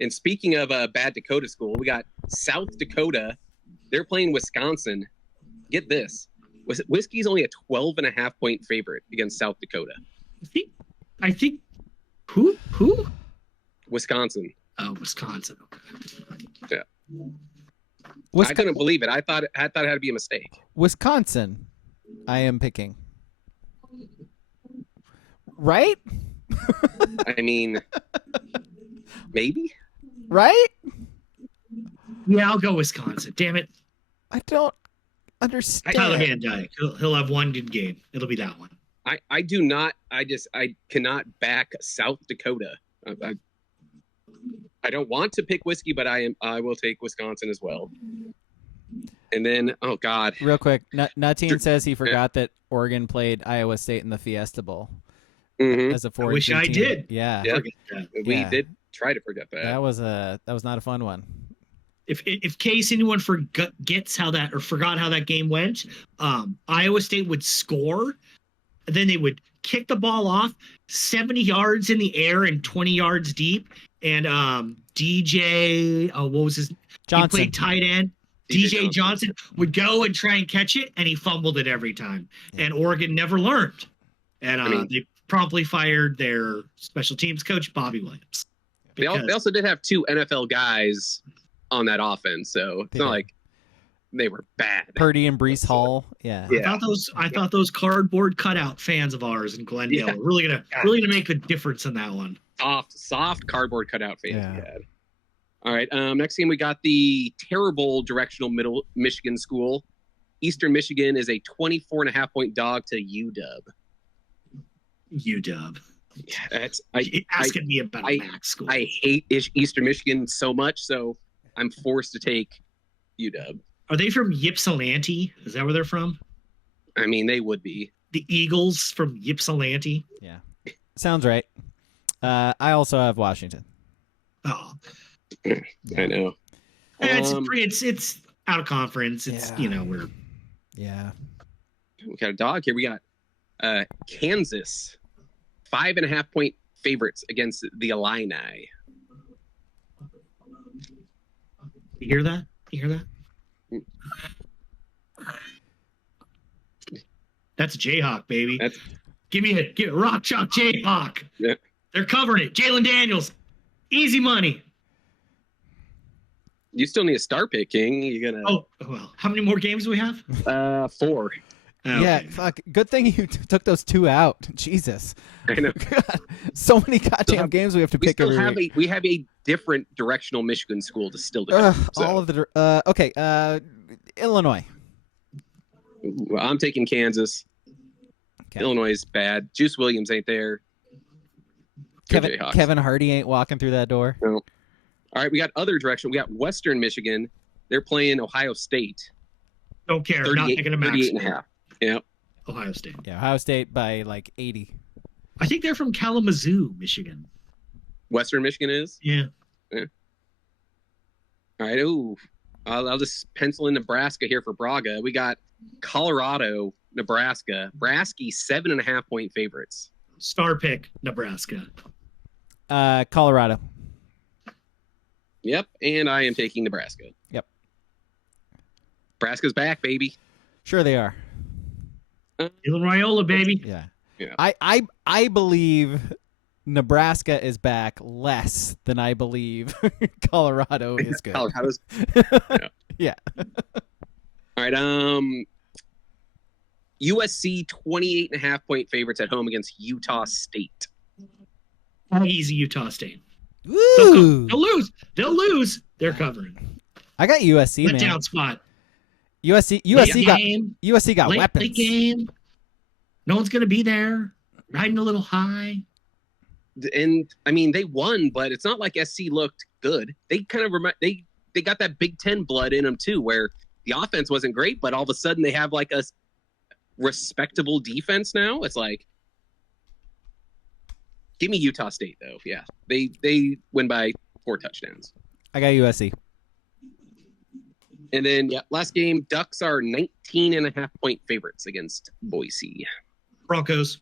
And speaking of bad Dakota school, we got South Dakota. They're playing Wisconsin. Get this. Whiskey's only a 12.5-point favorite against South Dakota. I think who? Wisconsin. Oh, Wisconsin. Okay. Yeah. I couldn't believe it. I thought it had to be a mistake. Wisconsin, I am picking. Right? I mean, maybe. Right? Yeah, I'll go Wisconsin. Damn it. I don't understand. Tyler Van Dyke. He'll have one good game. It'll be that one. I do not. I cannot back South Dakota. I don't want to pick Whiskey, but I will take Wisconsin as well. And then, oh God, real quick, Nutteen says he forgot that Oregon played Iowa State in the Fiesta Bowl as a 4-2 I wish I team. did. Yeah, we did try to forget that. That was not a fun one. If case anyone forgets forgot how that game went, Iowa State would score, and then they would kick the ball off 70 yards in the air and 20 yards deep, and DJ, what was his? Johnson. He played tight end. DJ Johnson would go and try and catch it, and he fumbled it every time. Yeah. And Oregon never learned, and they promptly fired their special teams coach, Bobby Williams. They also did have 2 NFL guys on that offense, so it's not like they were bad. Purdy and Breece Hall, yeah. I thought those cardboard cutout fans of ours in Glendale were really gonna make the difference in that one. Soft cardboard cutout fans we had. All right, next game we got the terrible directional middle Michigan school. Eastern Michigan is a 24.5-point dog to UW. UW. Yeah, asking me about a MAC school. I hate Eastern Michigan so much, so I'm forced to take UW. Are they from Ypsilanti? Is that where they're from? I mean, they would be. The Eagles from Ypsilanti? Yeah. Sounds right. I also have Washington. Oh, I know. it's out of conference. It's Yeah. we're Yeah. We got a dog here. We got Kansas, 5.5 point favorites against the Illini. You hear that? You hear that? That's a Jayhawk, baby. Give me a rock chalk Jayhawk. Yeah. They're covering it. Jalen Daniels, easy money. You still need a star picking. You're gonna. Oh well, how many more games do we have? 4. Okay. Yeah, fuck. Good thing you took those 2 out. Jesus. I know. God, so many goddamn games we have to We pick still every have week. we have a different directional Michigan school to still do. All of the okay. Illinois. Well, I'm taking Kansas. Okay. Illinois is bad. Juice Williams ain't there. Jayhawks. Kevin Hardy ain't walking through that door. No. All right, we got other direction. We got Western Michigan. They're playing Ohio State. Don't care. Not taking a max. 38.5. Yep. Ohio State. Yeah, Ohio State by like 80. I think they're from Kalamazoo, Michigan. Western Michigan is? Yeah. All right. Ooh. I'll just pencil in Nebraska here for Braga. We got Colorado, Nebraska. Brasky, 7.5 point favorites. Star pick, Nebraska. Colorado. Yep. And I am taking Nebraska. Yep. Nebraska's back, baby. Sure they are. Dylan Raiola, baby. Yeah. Yeah. I believe Nebraska is back less than I believe Colorado is good. Colorado's. Yeah. All right. USC 28.5 point favorites at home against Utah State. Easy Utah State. Woo! They'll lose. They'll lose. They're covering. I got USC, Let man. down spot. USC got late weapons. Game. No one's gonna be there. Riding a little high. And I mean, they won, but it's not like SC looked good. They kind of they got that Big Ten blood in them too, where the offense wasn't great, but all of a sudden they have like a respectable defense now. It's like, give me Utah State though. Yeah, they win by 4 touchdowns. I got USC. And then last game, Ducks are 19.5 point favorites against Boise. Broncos.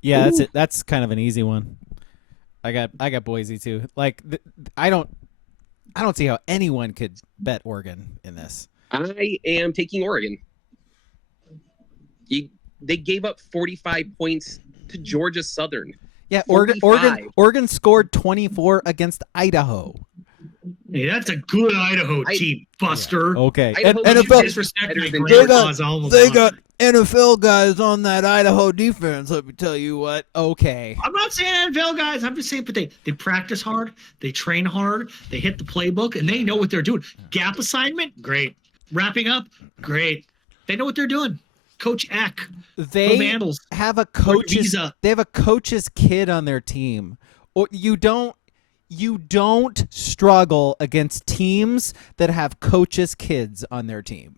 Yeah, that's it. That's kind of an easy one. I got Boise too. Like I don't see how anyone could bet Oregon in this. I am taking Oregon. They gave up 45 points to Georgia Southern. Yeah, 45. Oregon scored 24 against Idaho. Hey, that's a good Idaho team, Buster. Okay. Idaho And should NFL Disrespect my They grandpa's alma mater. NFL guys on that Idaho defense, let me tell you what. Okay. I'm not saying NFL guys. I'm just saying, but they practice hard. They train hard. They hit the playbook, and they know what they're doing. Gap assignment, great. Wrapping up, great. They know what they're doing. Coach Eck. They Vandals. have a coach's Visa. they have a coach's kid on their team. Or you don't struggle against teams that have coaches' kids on their team.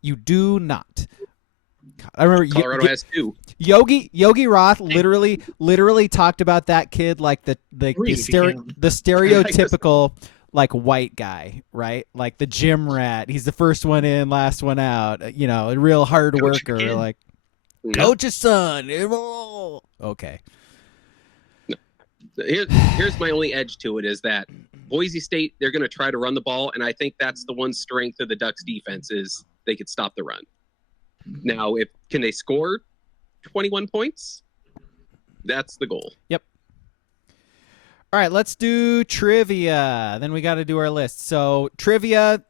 You do not. God, I remember Colorado has 2. Yogi Roth literally talked about that kid like the stereotypical like white guy, right? Like the gym rat. He's the first one in, last one out. You know, a real hard Coach worker. kid. Like Yep. coach's son. Okay. Here's my only edge to it is that Boise State, they're going to try to run the ball, and I think that's the one strength of the Ducks defense is they could stop the run. Now, can they score 21 points? That's the goal. Yep. All right, let's do trivia. Then we got to do our list. So trivia,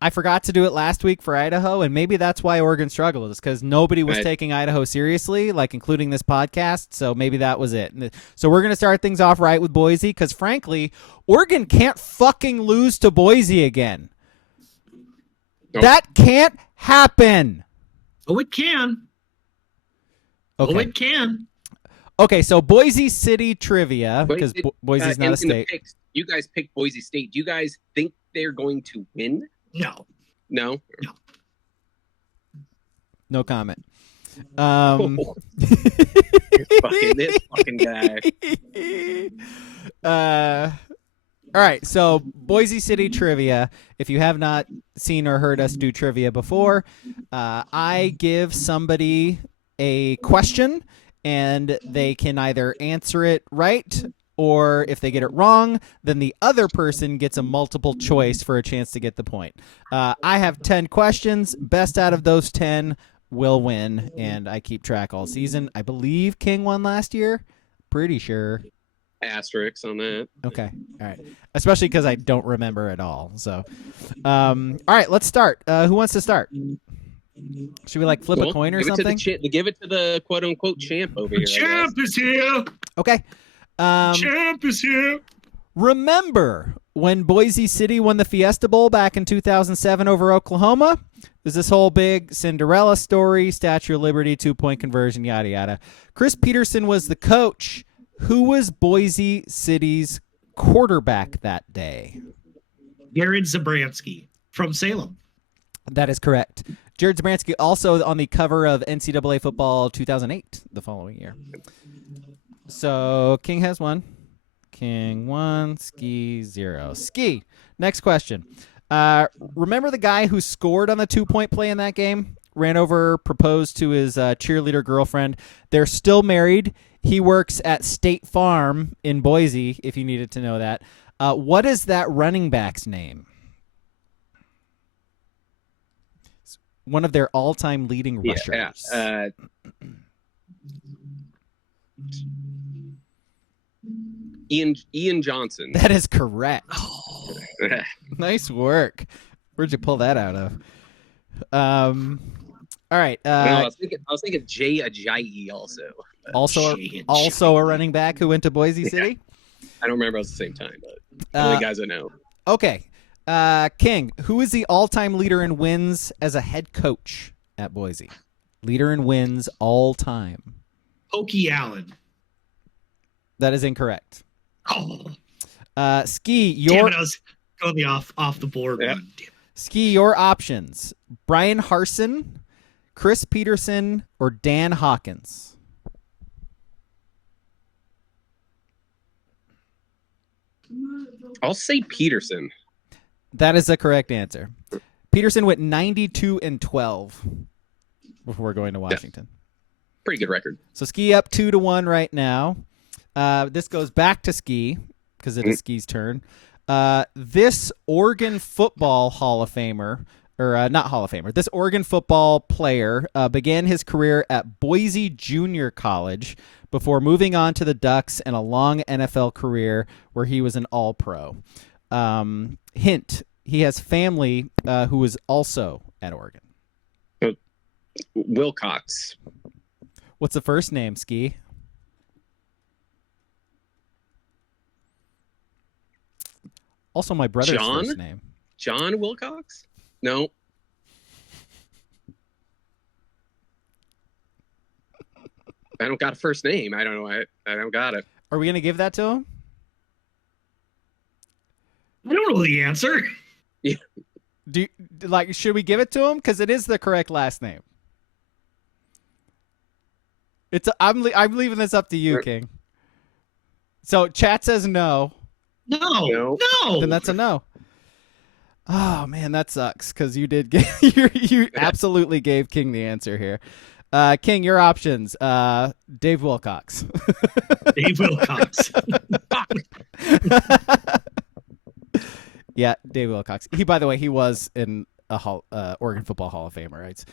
I forgot to do it last week for Idaho, and maybe that's why Oregon struggled, is because nobody was taking Idaho seriously, like including this podcast, so maybe that was it. So we're going to start things off right with Boise, because frankly, Oregon can't fucking lose to Boise again. Nope. That can't happen. Oh, it can. Okay. Oh, it can. Okay, so Boise City trivia, because Boise's not a state. Picks, you guys picked Boise State. Do you guys think they're going to win? No. No? No comment. This fucking guy. All right, so Boise City trivia. If you have not seen or heard us do trivia before, I give somebody a question, and they can either answer it right, or if they get it wrong, then the other person gets a multiple choice for a chance to get the point. I have 10 questions. Best out of those 10 will win, and I keep track all season. I believe King won last year. Pretty sure. Asterisks on that. Okay. All right. Especially because I don't remember at all. So, all right, let's start. Who wants to start? Should we flip a coin or something? Give it to the quote unquote champ over here. Champ is here. Okay. Champ is here. Remember when Boise City won the Fiesta Bowl back in 2007 over Oklahoma? There's this whole big Cinderella story, Statue of Liberty, 2-point conversion, yada, yada. Chris Peterson was the coach. Who was Boise City's quarterback that day? Jared Zabransky from Salem. That is correct. Jared Zabransky also on the cover of NCAA Football 2008 the following year. So King has one. King 1, Ski 0. Ski, next question. Remember the guy who scored on the 2-point play in that game? Ran over, proposed to his cheerleader girlfriend. They're still married. He works at State Farm in Boise, if you needed to know that. What is that running back's name? It's one of their all-time leading rushers. Ian Johnson. That is correct. Nice work. Where'd you pull that out of? All right. I was thinking Jay Ajayi also. Also a running back who went to Boise City? I don't remember at the same time, but the only guys I know. Okay. King, who is the all-time leader in wins as a head coach at Boise? Leader in wins all time. Pokey Allen. That is incorrect. Oh. Ski, Damn it, I was going off the board one. Damn it. Ski, your options. Brian Harsin, Chris Peterson, or Dan Hawkins? I'll say Peterson. That is the correct answer. Peterson went 92-12 before going to Washington. Pretty good record. So Ski up 2-1 right now. This goes back to Ski because it is Ski's turn. This Oregon football Hall of Famer, or not Hall of Famer, this Oregon football player began his career at Boise Junior College before moving on to the Ducks and a long NFL career where he was an All-Pro. Hint, he has family who is also at Oregon. Wilcox. What's the first name, Ski? Also my brother's first name. John Wilcox? No. I don't got a first name. I don't know. I don't got it. Are we going to give that to him? I don't know the answer. Yeah. Should we give it to him? Because it is the correct last name. I'm leaving this up to you, King. So chat says no. No. Then that's a no. Oh man, that sucks because you did you absolutely gave King the answer here. King, your options. Dave Wilcox. Dave Wilcox. Yeah, Dave Wilcox. By the way, he was in a Oregon Football Hall of Famer. Right?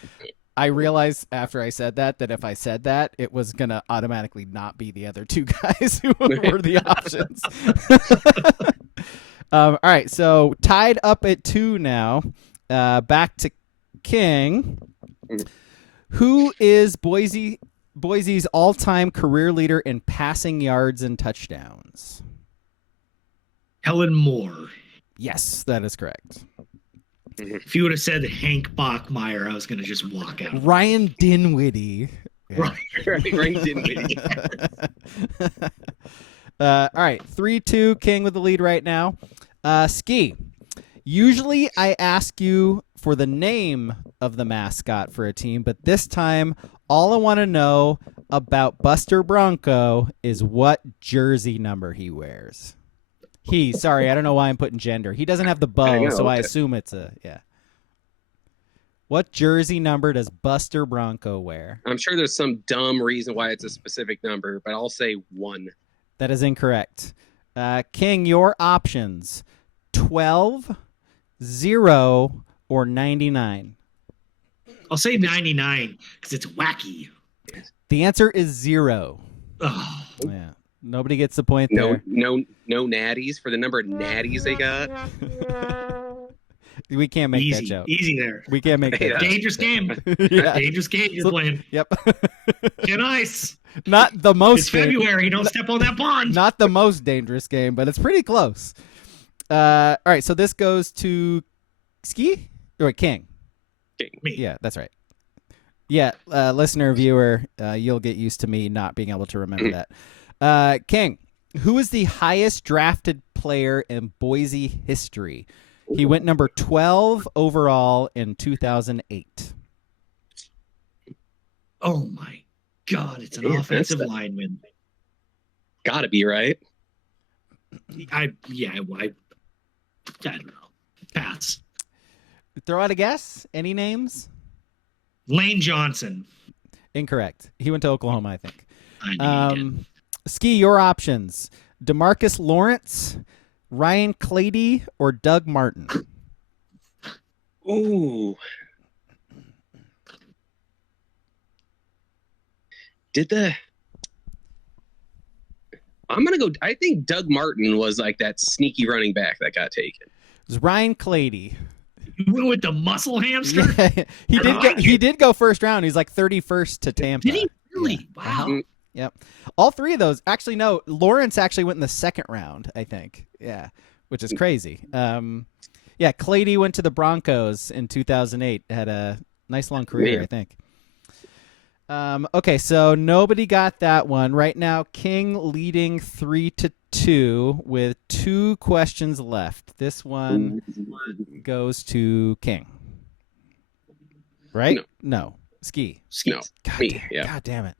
I realized after I said that if I said that, it was going to automatically not be the other two guys who were the options. All right, so tied up at 2 now. Back to King. Who is Boise's all-time career leader in passing yards and touchdowns? Helen Moore. Yes, that is correct. If you would have said Hank Bachmeyer, I was going to just walk out. Ryan Dinwiddie. Yeah. Ryan Dinwiddie. All right, 3-2, King with the lead right now. Ski, usually I ask you for the name of the mascot for a team, but this time all I want to know about Buster Bronco is what jersey number he wears. Sorry, I don't know why I'm putting gender. He doesn't have the bow, so I assume it's yeah. What jersey number does Buster Bronco wear? I'm sure there's some dumb reason why it's a specific number, but I'll say 1. That is incorrect. King, your options: 12, 0, or 99. I'll say 99 because it's wacky. The answer is 0. Oh. Yeah, nobody gets the point there. No natties for the number of natties they got. We can't make Easy, that joke. easy there. We can't make that joke. Dangerous game. Yeah. Dangerous game you're playing. Yep. Get ice. Not the most. It's February. Don't step on that pond. Not the most dangerous game, but it's pretty close. All right, so this goes to Ski or King. King. Me. Yeah, that's right. Yeah, listener, viewer, you'll get used to me not being able to remember that. King, who is the highest drafted player in Boise history? He went number 12 overall in 2008. Oh my God! It's an offensive lineman. Gotta be right. I don't know. Pass. Throw out a guess. Any names? Lane Johnson. Incorrect. He went to Oklahoma, I think. I knew he did. Ski, your options: DeMarcus Lawrence, Ryan Clady, or Doug Martin. Ooh. I'm going to go. I think Doug Martin was like that sneaky running back that got taken. It was Ryan Clady. You went with the muscle hamster? He did go first round. He's like 31st to Tampa. Did he really? Yeah. Wow. Yep. All three of those. Actually, no. Lawrence actually went in the second round, I think. Yeah, which is crazy. Yeah, Clady went to the Broncos in 2008. Had a nice long career, I think. Okay, so nobody got that one. Right now, King leading 3-2 with 2 questions left. This one goes to King. Right? No. Ski. No. God damn it.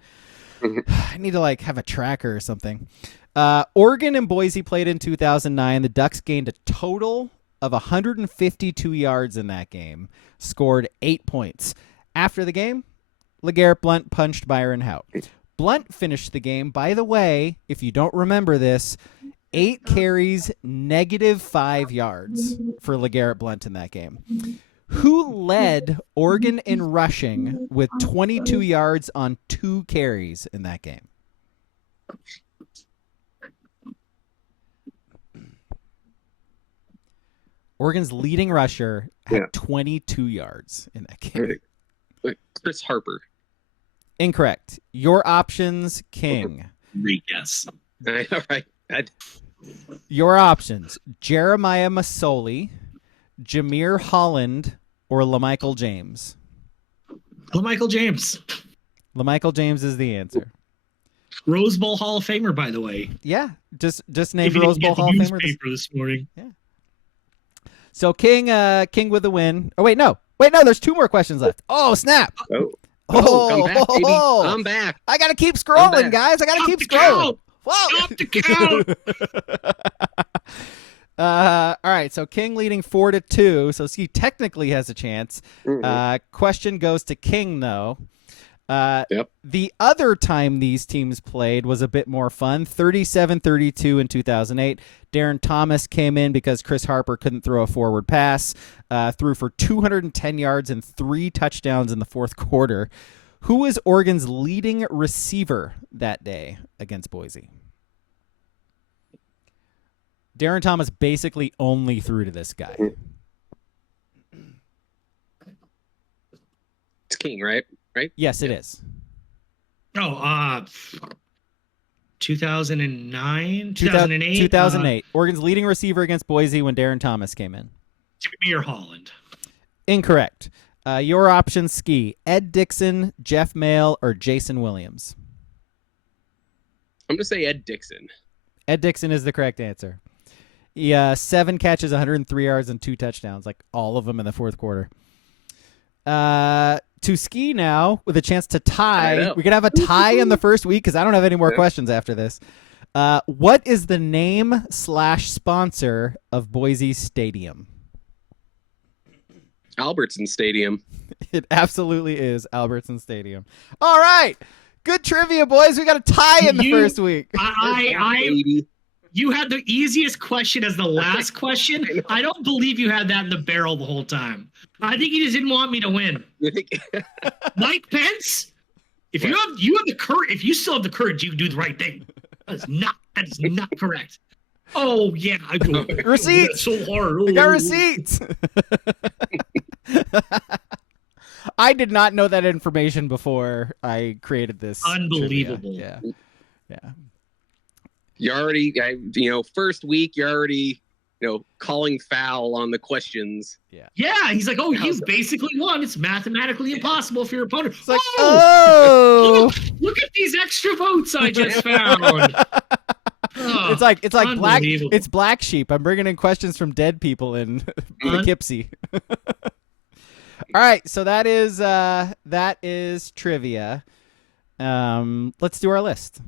I need to have a tracker or something. Oregon and Boise played in 2009. The Ducks gained a total of 152 yards in that game, scored 8 points. After the game, LeGarrette Blount punched Byron Hout. Blount finished the game, by the way, if you don't remember this, 8 carries, -5 yards for LeGarrette Blount in that game. Who led Oregon in rushing with 22 yards on 2 carries in that game? Oregon's leading rusher had 22 yards in that game. Chris Harper. Incorrect. Your options, King. Yes. All right. Your options: Jeremiah Masoli, Jameer Holland, or LaMichael James. LaMichael James. LaMichael James is the answer. Rose Bowl Hall of Famer, by the way. Yeah, just named Rose Bowl Hall of Famer this morning. Yeah. So King with the win. Oh wait, no. There's 2 more questions left. Oh snap! Come back, baby. I'm back. I gotta keep scrolling, guys. I gotta keep scrolling. Whoa! Stop the count. All right, so King leading 4-2, so he technically has a chance. Question goes to King, though. The other time these teams played was a bit more fun, 37-32 in 2008. Darren Thomas came in because Chris Harper couldn't throw a forward pass, threw for 210 yards and 3 touchdowns in the fourth quarter. Who was Oregon's leading receiver that day against Boise? Darren Thomas basically only threw to this guy. It's King, right? Yes, it is. 2009, 2008. 2008. Oregon's leading receiver against Boise when Darren Thomas came in. Jameer Holland. Incorrect. Your options: Ski, Ed Dixon, Jeff Mail, or Jason Williams. I'm going to say Ed Dixon. Ed Dixon is the correct answer. 7 catches, 103 yards, and 2 touchdowns, like all of them in the fourth quarter. To ski now with a chance to tie. Tied up. We could have a tie in the first week because I don't have any more questions after this. What is the name / sponsor of Boise Stadium? Albertson Stadium. It absolutely is Albertson Stadium. All right. Good trivia, boys. We got a tie in the first week. You had the easiest question as the last question. I don't believe you had that in the barrel the whole time. I think you just didn't want me to win. Mike Pence, if you have the courage, if you still have the courage, you can do the right thing. That is not correct. Oh yeah, I go Receipts. So hard. I got receipts. I did not know that information before I created this. Unbelievable. Trivia. Yeah. You already, first week, you're already, calling foul on the questions. Yeah, he's like, you basically won. It's mathematically impossible for your opponent. It's like, look at these extra votes I just found. It's like black sheep. I'm bringing in questions from dead people in Poughkeepsie. All right, so that is trivia. Let's do our list.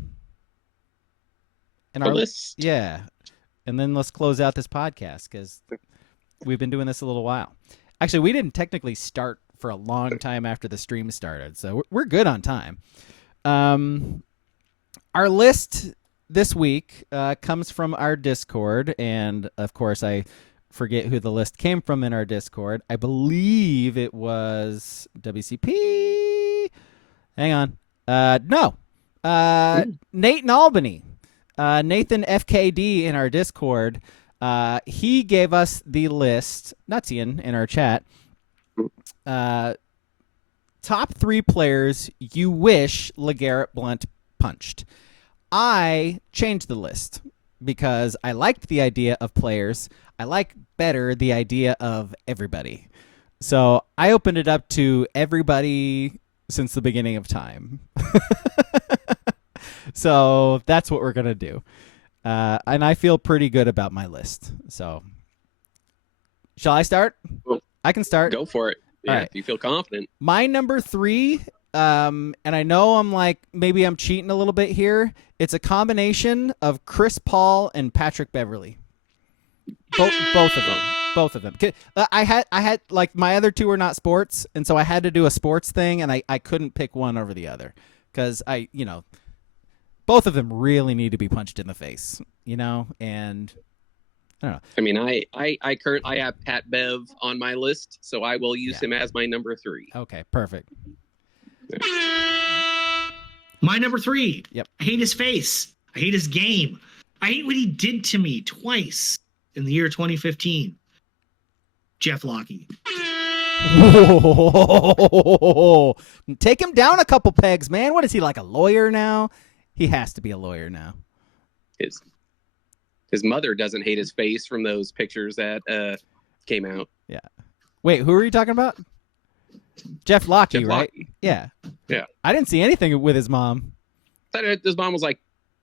And our list, yeah, and then let's close out this podcast because we've been doing this a little while. Actually, we didn't technically start for a long time after the stream started, so we're good on time. Our list this week comes from our Discord, and of course, I forget who the list came from in our Discord. I believe it was WCP. Hang on. No. Nate in Albany. Nathan FKD in our Discord. He gave us the list. Nutsian in our chat. Top 3 players you wish LeGarrette Blount punched. I changed the list because I liked the idea of players. I like better the idea of everybody. So I opened it up to everybody since the beginning of time. So that's what we're going to do. And I feel pretty good about my list. So shall I start? Well, I can start. Go for it. Yeah, all right. If you feel confident. My number 3, and I know maybe I'm cheating a little bit here. It's a combination of Chris Paul and Patrick Beverley. Both of them. I had like my other 2 are not sports, and so I had to do a sports thing, and I couldn't pick one over the other because both of them really need to be punched in the face, and I don't know. I mean, I currently have Pat Bev on my list, so I will use him as my number 3. Okay, perfect. My number 3. Yep. I hate his face. I hate his game. I hate what he did to me twice in the year 2015. Jeff Lockie. Whoa. Take him down a couple pegs, man. What is he, like a lawyer now? He has to be a lawyer now. His mother doesn't hate his face from those pictures that came out. Yeah. Wait, who are you talking about? Jeff Lockie, right? Lockie. Yeah. Yeah. I didn't see anything with his mom. I thought his mom was like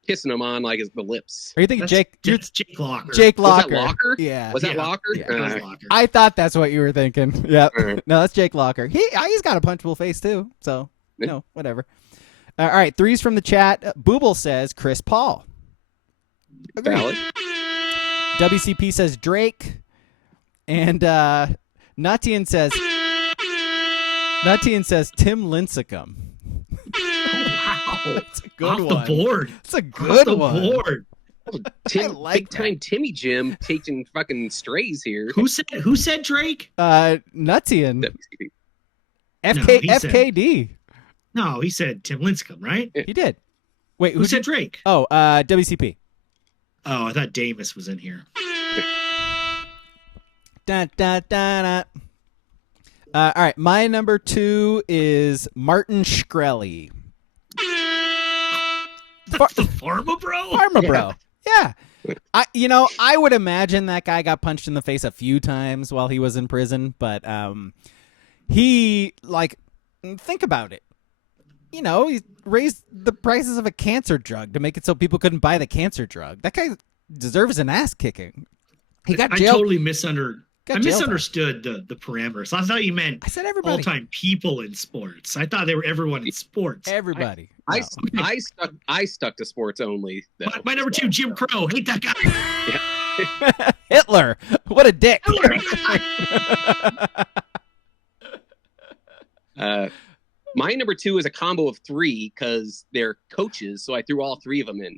kissing him on like the lips. Are you thinking That's Jake Locker. Jake Locker. Was that Locker? Yeah. Was that Locker? Yeah, that was Locker. I thought that's what you were thinking. Yeah. Right. No, that's Jake Locker. He's got a punchable face too. So, whatever. All right, 3s from the chat. Booble says Chris Paul. Valid. WCP says Drake. And Nutian says Tim Lincecum. Wow. That's a good Off one. the board. It's a good Off the one. board. I like big time Timmy Jim taking fucking strays here. Who said Drake? Nutian. WCP. FKD. No, he said Tim Lincecum, right? He did. Wait, Who said Drake? Oh, WCP. Oh, I thought Davis was in here. Da, da, da, da. All right, my number 2 is Martin Shkreli. The Pharma Bro? Pharma Bro. Yeah. I would imagine that guy got punched in the face a few times while he was in prison, but he, think about it. He raised the prices of a cancer drug to make it so people couldn't buy the cancer drug. That guy deserves an ass kicking. He got jailed. I totally misunderstood Got I jail time. misunderstood the parameters. I thought you meant I said everybody. all-time people in sports. I thought they were everyone in sports. Everybody. I No. I stuck to sports only. Though, My number 2, Jim Crow. Hate that guy. Hitler. What a dick. My number 2 is a combo of 3 because they're coaches, so I threw all 3 of them in.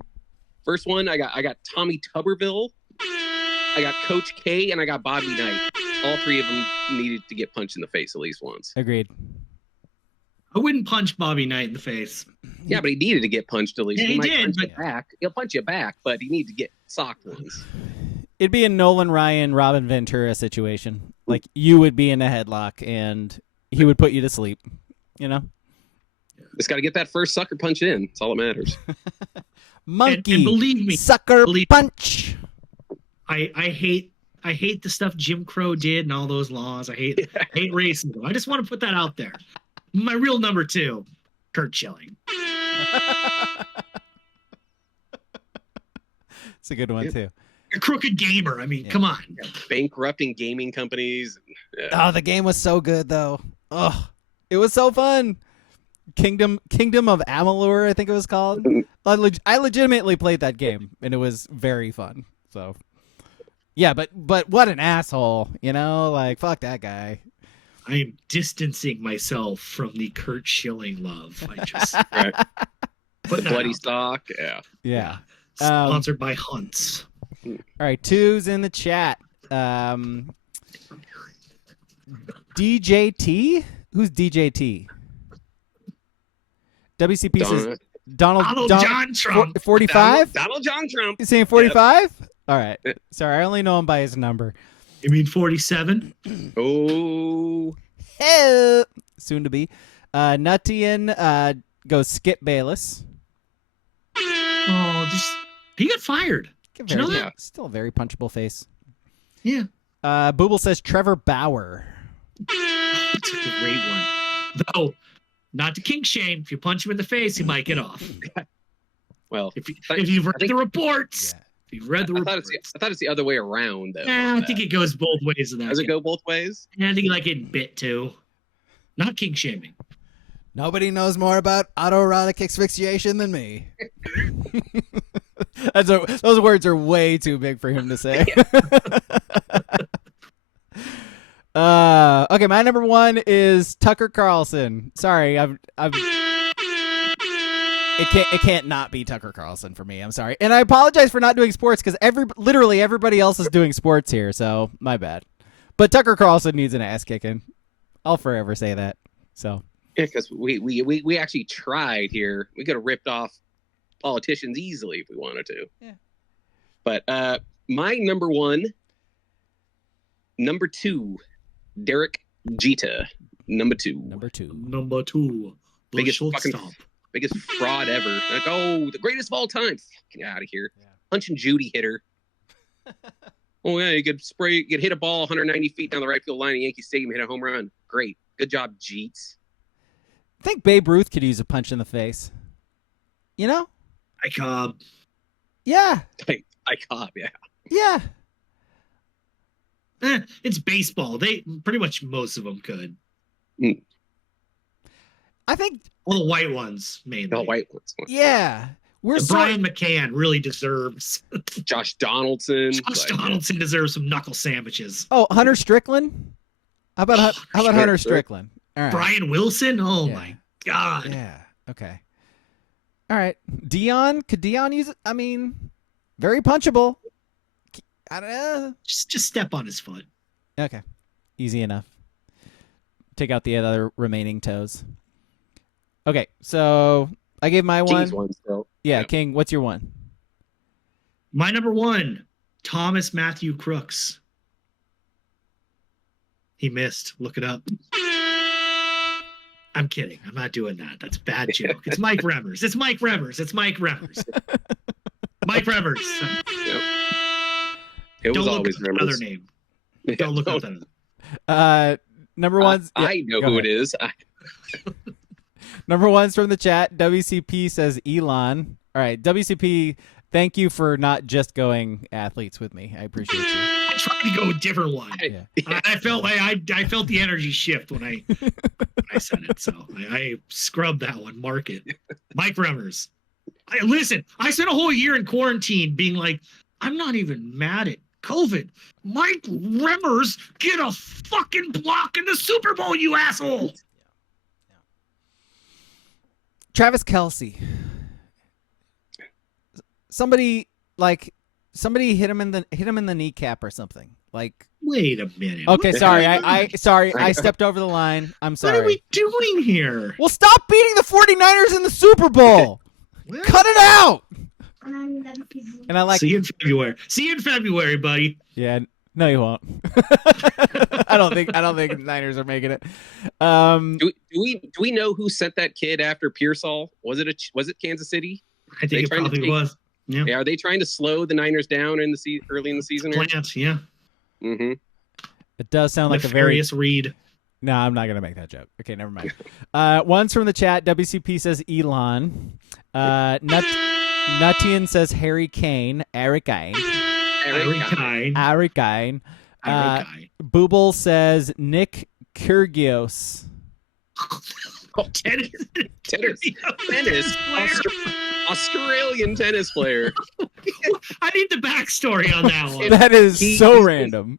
First one, I got Tommy Tuberville, I got Coach K, and I got Bobby Knight. All 3 of them needed to get punched in the face at least once. Agreed. I wouldn't punch Bobby Knight in the face. Yeah, but he needed to get punched at least. Yeah, he might did, punch but- you back. He'll punch you back, but he needs to get socked once. It'd be a Nolan Ryan, Robin Ventura situation. Like, you would be in a headlock, and he would put you to sleep. You know? Just got to get that first sucker punch in. That's all that matters. Monkey. And believe me, sucker punch. I hate the stuff Jim Crow did and all those laws. I hate racism. I just want to put that out there. My real number 2, Kurt Schilling. It's a good one, too. A crooked gamer. I mean, come on. Bankrupting gaming companies. Yeah. Oh, the game was so good, though. Oh, it was so fun. Kingdom of Amalur, I think it was called. I legitimately played that game, and it was very fun. So, yeah, but what an asshole, you know? Like, fuck that guy. I am distancing myself from the Kurt Schilling love. I just Right. put that Bloody out. stock. Yeah. Yeah. Sponsored by Hunts. All right, 2's in the chat. DJT? Who's DJT? WCP says Donald John Trump. 45? Donald John Trump. You saying 45? All right. Sorry, I only know him by his number. You mean 47? Oh. Hey, soon to be. Nuttian goes Skip Bayless. Oh, he got fired. Did you know that? Still a very punchable face. Yeah. Booble says Trevor Bauer. That's a great one. Though, not to kink shame. If you punch him in the face, he might get off. Well, If you've read the reports. Yeah. If you've read the I reports. thought it's the other way around, though. I think it goes both ways of that. Does it go both ways? And I think like getting bit too. Not kink shaming. Nobody knows more about autoerotic asphyxiation than me. Those words are way too big for him to say. Okay, my number 1 is Tucker Carlson. Sorry, it can't not be Tucker Carlson for me. I'm sorry, and I apologize for not doing sports because literally everybody else is doing sports here. So my bad. But Tucker Carlson needs an ass kicking. I'll forever say that. So. Yeah, because we actually tried here. We could have ripped off politicians easily if we wanted to. Yeah. But my number 1, number 2, Derek Jeter, number 2. Number 2. Number 2. The Biggest shortstop. biggest fraud ever. Like, oh, the greatest of all time. Get out of here. Yeah. Punch and Judy hitter. Oh yeah, you could hit a ball 190 feet down the right field line at Yankee Stadium, hit a home run. Great, good job, Jeets. I think Babe Ruth could use a punch in the face. You know? Like, Yeah. I cop, yeah. Yeah. it's baseball. They pretty much most of them could. I think. All the white ones mainly. The white ones. Yeah. We're And Brian McCann really deserves. Josh Donaldson. Josh Donaldson deserves some knuckle sandwiches. Oh, Hunter Strickland. How about Hunter Strickland? All right. Brian Wilson. Oh Yeah. my God. Yeah. Okay. All right. Dion. Could Dion use it? I mean, very punchable. I don't know. Just step on his foot. Okay. Easy enough. Take out the other remaining toes. Okay. So I gave my King's one. one still. Yeah, Yeah. King. What's your one? My number one, Thomas Matthew Crooks. He missed. Look it up. I'm kidding. I'm not doing that. That's a bad joke. It's Mike Remmers. It's Mike Remmers. Mike Remmers. Yep. It was Don't look always up another Remmers. name. Don't look up that. Number one's. yeah, I know go who ahead. it is. Number one's from the chat. WCP says Elon. All right, WCP. Thank you for not just going athletes with me. I appreciate you. I tried to go a different one. Yeah. I felt like I felt the energy shift when I said it. So I scrubbed that one. Mark it. Mike Remmers. Listen, I spent a whole year in quarantine being like, I'm not even mad at COVID. Mike Remmers, get a fucking block in the Super Bowl, you asshole. Travis Kelce. Somebody hit him in the kneecap or something. Like, wait a minute. Okay, sorry. I stepped over the line. I'm sorry. What are we doing here? Well, stop beating the 49ers in the Super Bowl. Cut it out. And I like. See you in February. See you in February, buddy. Yeah. No, you won't. I don't think the Niners are making it. Do we know who sent that kid after Pearsall? Was it Kansas City? I think it probably was. Yeah. Are they trying to slow the Niners down in the early in the season? Plants, yeah. Mm-hmm. It does sound like a Nefarious read. No, I'm not gonna make that joke. Okay, never mind. One's from the chat. WCP says Elon. Nutian says Harry Kane. Eric Kane. Booble says Nick Kyrgios. Tennis. Australian tennis player. I need the backstory on that one. That is so random.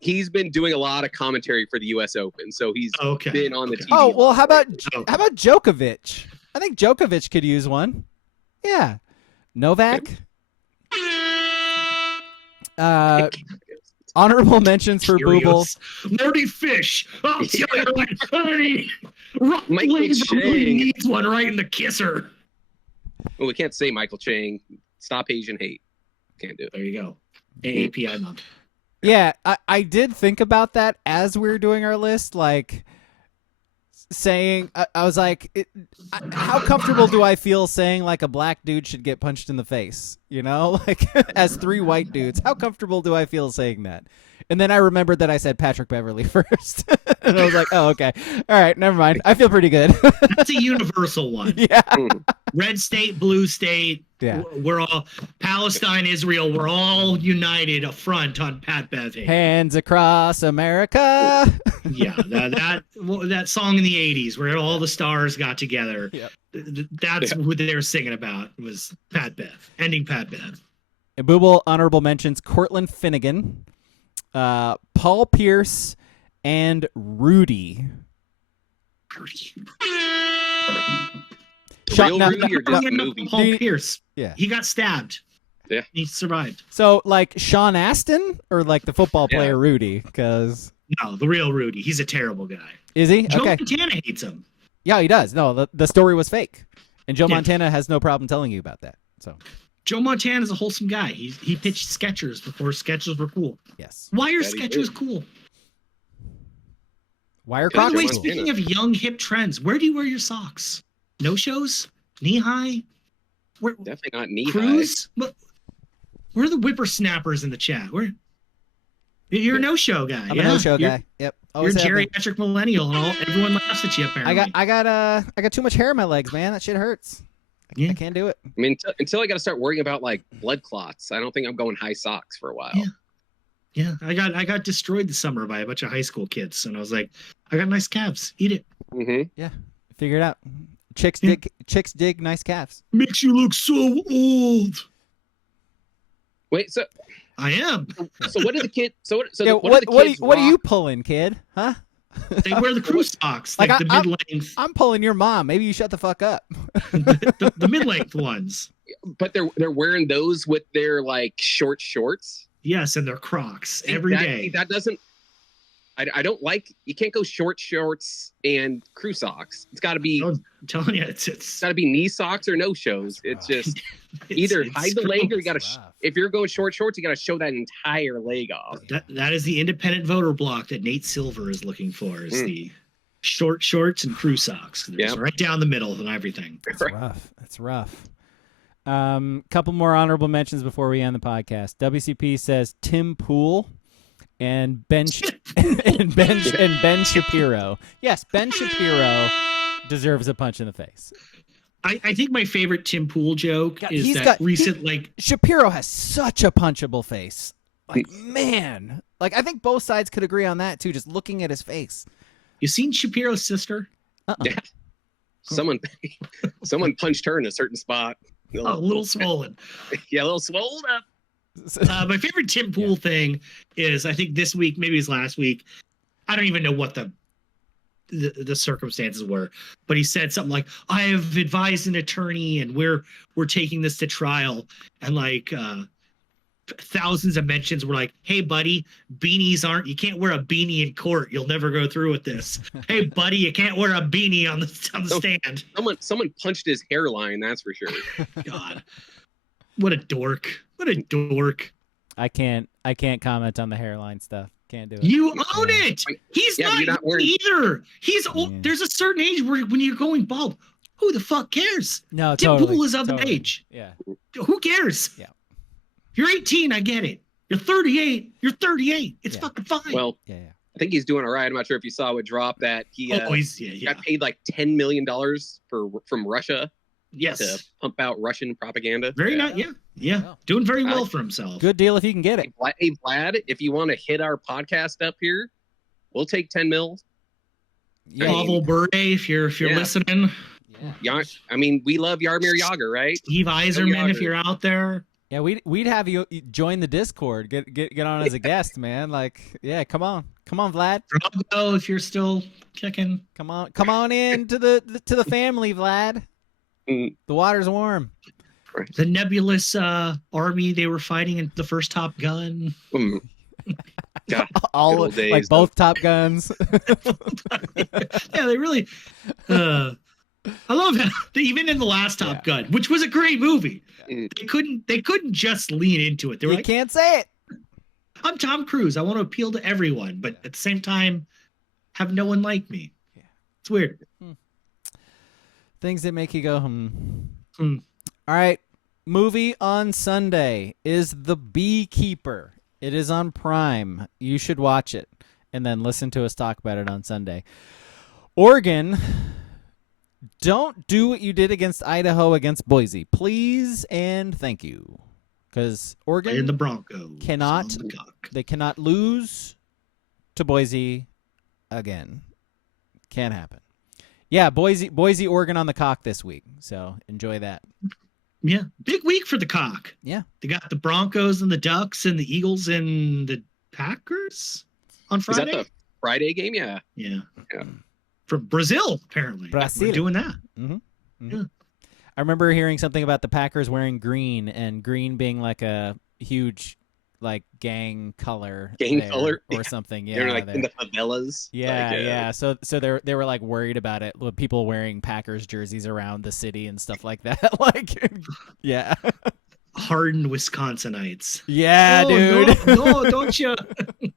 He's been doing a lot of commentary for the U.S. Open, so he's been on the TV. Oh well, how about Djokovic? I think Djokovic could use one. Yeah, Novak. Honorable mentions for Booble. Nerdy Fish. Oh, honey. Michael Chang needs one right in the kisser. Well, we can't say Michael Chang. Stop Asian hate. Can't do it. There you go. AAPI month. Yeah, I did think about that as we were doing our list, like saying, I was like, how comfortable do I feel saying like a black dude should get punched in the face? You know, like as three white dudes, how comfortable do I feel saying that? And then I remembered that I said Patrick Beverly first. And I was like, oh, okay. All right, never mind. I feel pretty good. That's a universal one. Yeah. Red state, blue state. Yeah. We're all Palestine, Israel. We're all united up front on Pat Bev. Hands across America. Yeah, that song in the 80s where all the stars got together. Yep. That's what they were singing about was Pat Bev, ending Pat Bev. And Booble honorable mentions Cortland Finnegan, Paul Pierce, and Rudy. Real Rudy or just the movie? Paul Pierce. Yeah. He got stabbed. Yeah. He survived. So, like Sean Astin or like the football player Rudy? Because no, the real Rudy. He's a terrible guy. Is he? Joe Okay. Montana hates him. Yeah, he does. No, the story was fake, and Joe Montana has no problem telling you about that. So Joe Montana is a wholesome guy. He pitched Skechers before Skechers were cool. Yes. Why are Skechers cool? Why are By the way, Crocs cool? speaking of young hip trends, where do you wear your socks? No shows? Knee high? Definitely not knee Cruise? high. Where are the whippersnappers in the chat? You're a no-show guy. I'm a no-show guy. Yep. You're a geriatric millennial, and everyone laughs at you. Apparently, I got too much hair in my legs, man. That shit hurts. I can't do it. I mean, until I got to start worrying about like blood clots, I don't think I'm going high socks for a while. Yeah. I got destroyed this summer by a bunch of high school kids, and I was like, I got nice calves. Eat it. Mm-hmm. Yeah, figure it out. Chicks dig nice calves. Makes you look so old. Wait, so I am. So what are the kids? What are you pulling, kid? Huh? They wear the crew socks, like the mid-length. I'm pulling your mom. Maybe you shut the fuck up. the mid-length ones. But they're wearing those with their like short shorts. Yes, and they're Crocs every day. That doesn't. I don't like. You can't go short shorts and crew socks. It's got to be. I'm telling you, it's got to be knee socks or no shows. It's just either hide the leg or you got to. If you're going short shorts, you got to show that entire leg off. That is the independent voter block that Nate Silver is looking for. Is the short shorts and crew socks. It's right down the middle and everything. That's rough. Couple more honorable mentions before we end the podcast. WCP says Tim Pool. And Ben Shapiro. Yes, Ben Shapiro deserves a punch in the face. I think my favorite Tim Pool joke God, is that recent Shapiro has such a punchable face. Like, man. Like, I think both sides could agree on that, too, just looking at his face. You seen Shapiro's sister? Yeah. Someone punched her in a certain spot. A little swollen. Yeah, a little swollen up. My favorite Tim Pool thing is, I think this week, maybe it's last week. I don't even know what the circumstances were, but he said something like, "I have advised an attorney, and we're taking this to trial." And like thousands of mentions were like, "Hey, buddy, you can't wear a beanie in court. You'll never go through with this." "Hey, buddy, you can't wear a beanie on the stand." Someone punched his hairline. That's for sure. God, what a dork! What a dork! I can't comment on the hairline stuff. Can't do it. You own it. He's not either. He's old. There's a certain age where when you're going bald, who the fuck cares? No, Tim totally. Pool is of age. Yeah. Who cares? Yeah. You're 18. I get it. You're 38. You're 38. It's fucking fine. Well, yeah. I think he's doing all right. I'm not sure if you saw it drop that he got paid like $10 million from Russia. Yes. To pump out Russian propaganda. Very nice. Yeah. Doing very well for himself. Good deal if you can get it. Hey, Vlad, if you want to hit our podcast up here, we'll take 10 mil. Yeah. Pavel Bure, if you're listening. Yeah. I mean, we love Yarmir Yager, right? Steve Eiserman, if you're out there. Yeah, we'd have you join the Discord. Get on as a guest, man. Like, yeah, come on, Vlad. Drago, if you're still kicking. Come on in to the family, Vlad. The water's warm. The nebulous army they were fighting in the first Top Gun. God, all days, like both Top Guns. Yeah, they really. I love that. Even in the last Top Gun, which was a great movie, they couldn't just lean into it. They were like, can't say it. I'm Tom Cruise. I want to appeal to everyone, but at the same time, have no one like me. Yeah. It's weird. Things that make you go, All right. Movie on Sunday is The Beekeeper. It is on Prime. You should watch it and then listen to us talk about it on Sunday. Oregon, don't do what you did against Idaho against Boise. Please and thank you. Because Oregon and the Broncos cannot lose to Boise again. Can't happen. Yeah, Boise, Oregon on the cock this week. So enjoy that. Yeah, big week for the cock. Yeah. They got the Broncos and the Ducks and the Eagles and the Packers on Friday. Is that the Friday game? Yeah. Yeah. From Brazil, apparently. Brazil. We're doing that. Mm-hmm. Mm-hmm. Yeah. I remember hearing something about the Packers wearing green and green being like a huge like gang color or something. Yeah, they're like in the favelas. Yeah. So they were like worried about it with people wearing Packers jerseys around the city and stuff like that. Like, yeah. Hardened Wisconsinites. Yeah, dude. No, don't you?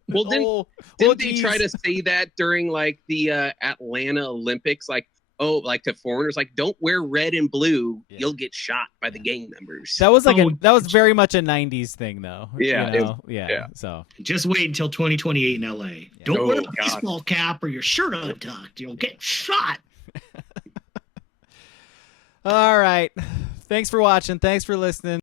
Well, didn't they try to say that during like the Atlanta Olympics? Like, like to foreigners, like don't wear red and blue, you'll get shot by the gang members. That was that was very much a '90s thing, though. Yeah, you know? So just wait until 2028 in LA. Yeah. Don't wear a baseball cap or your shirt untucked. You'll get shot. All right. Thanks for watching. Thanks for listening.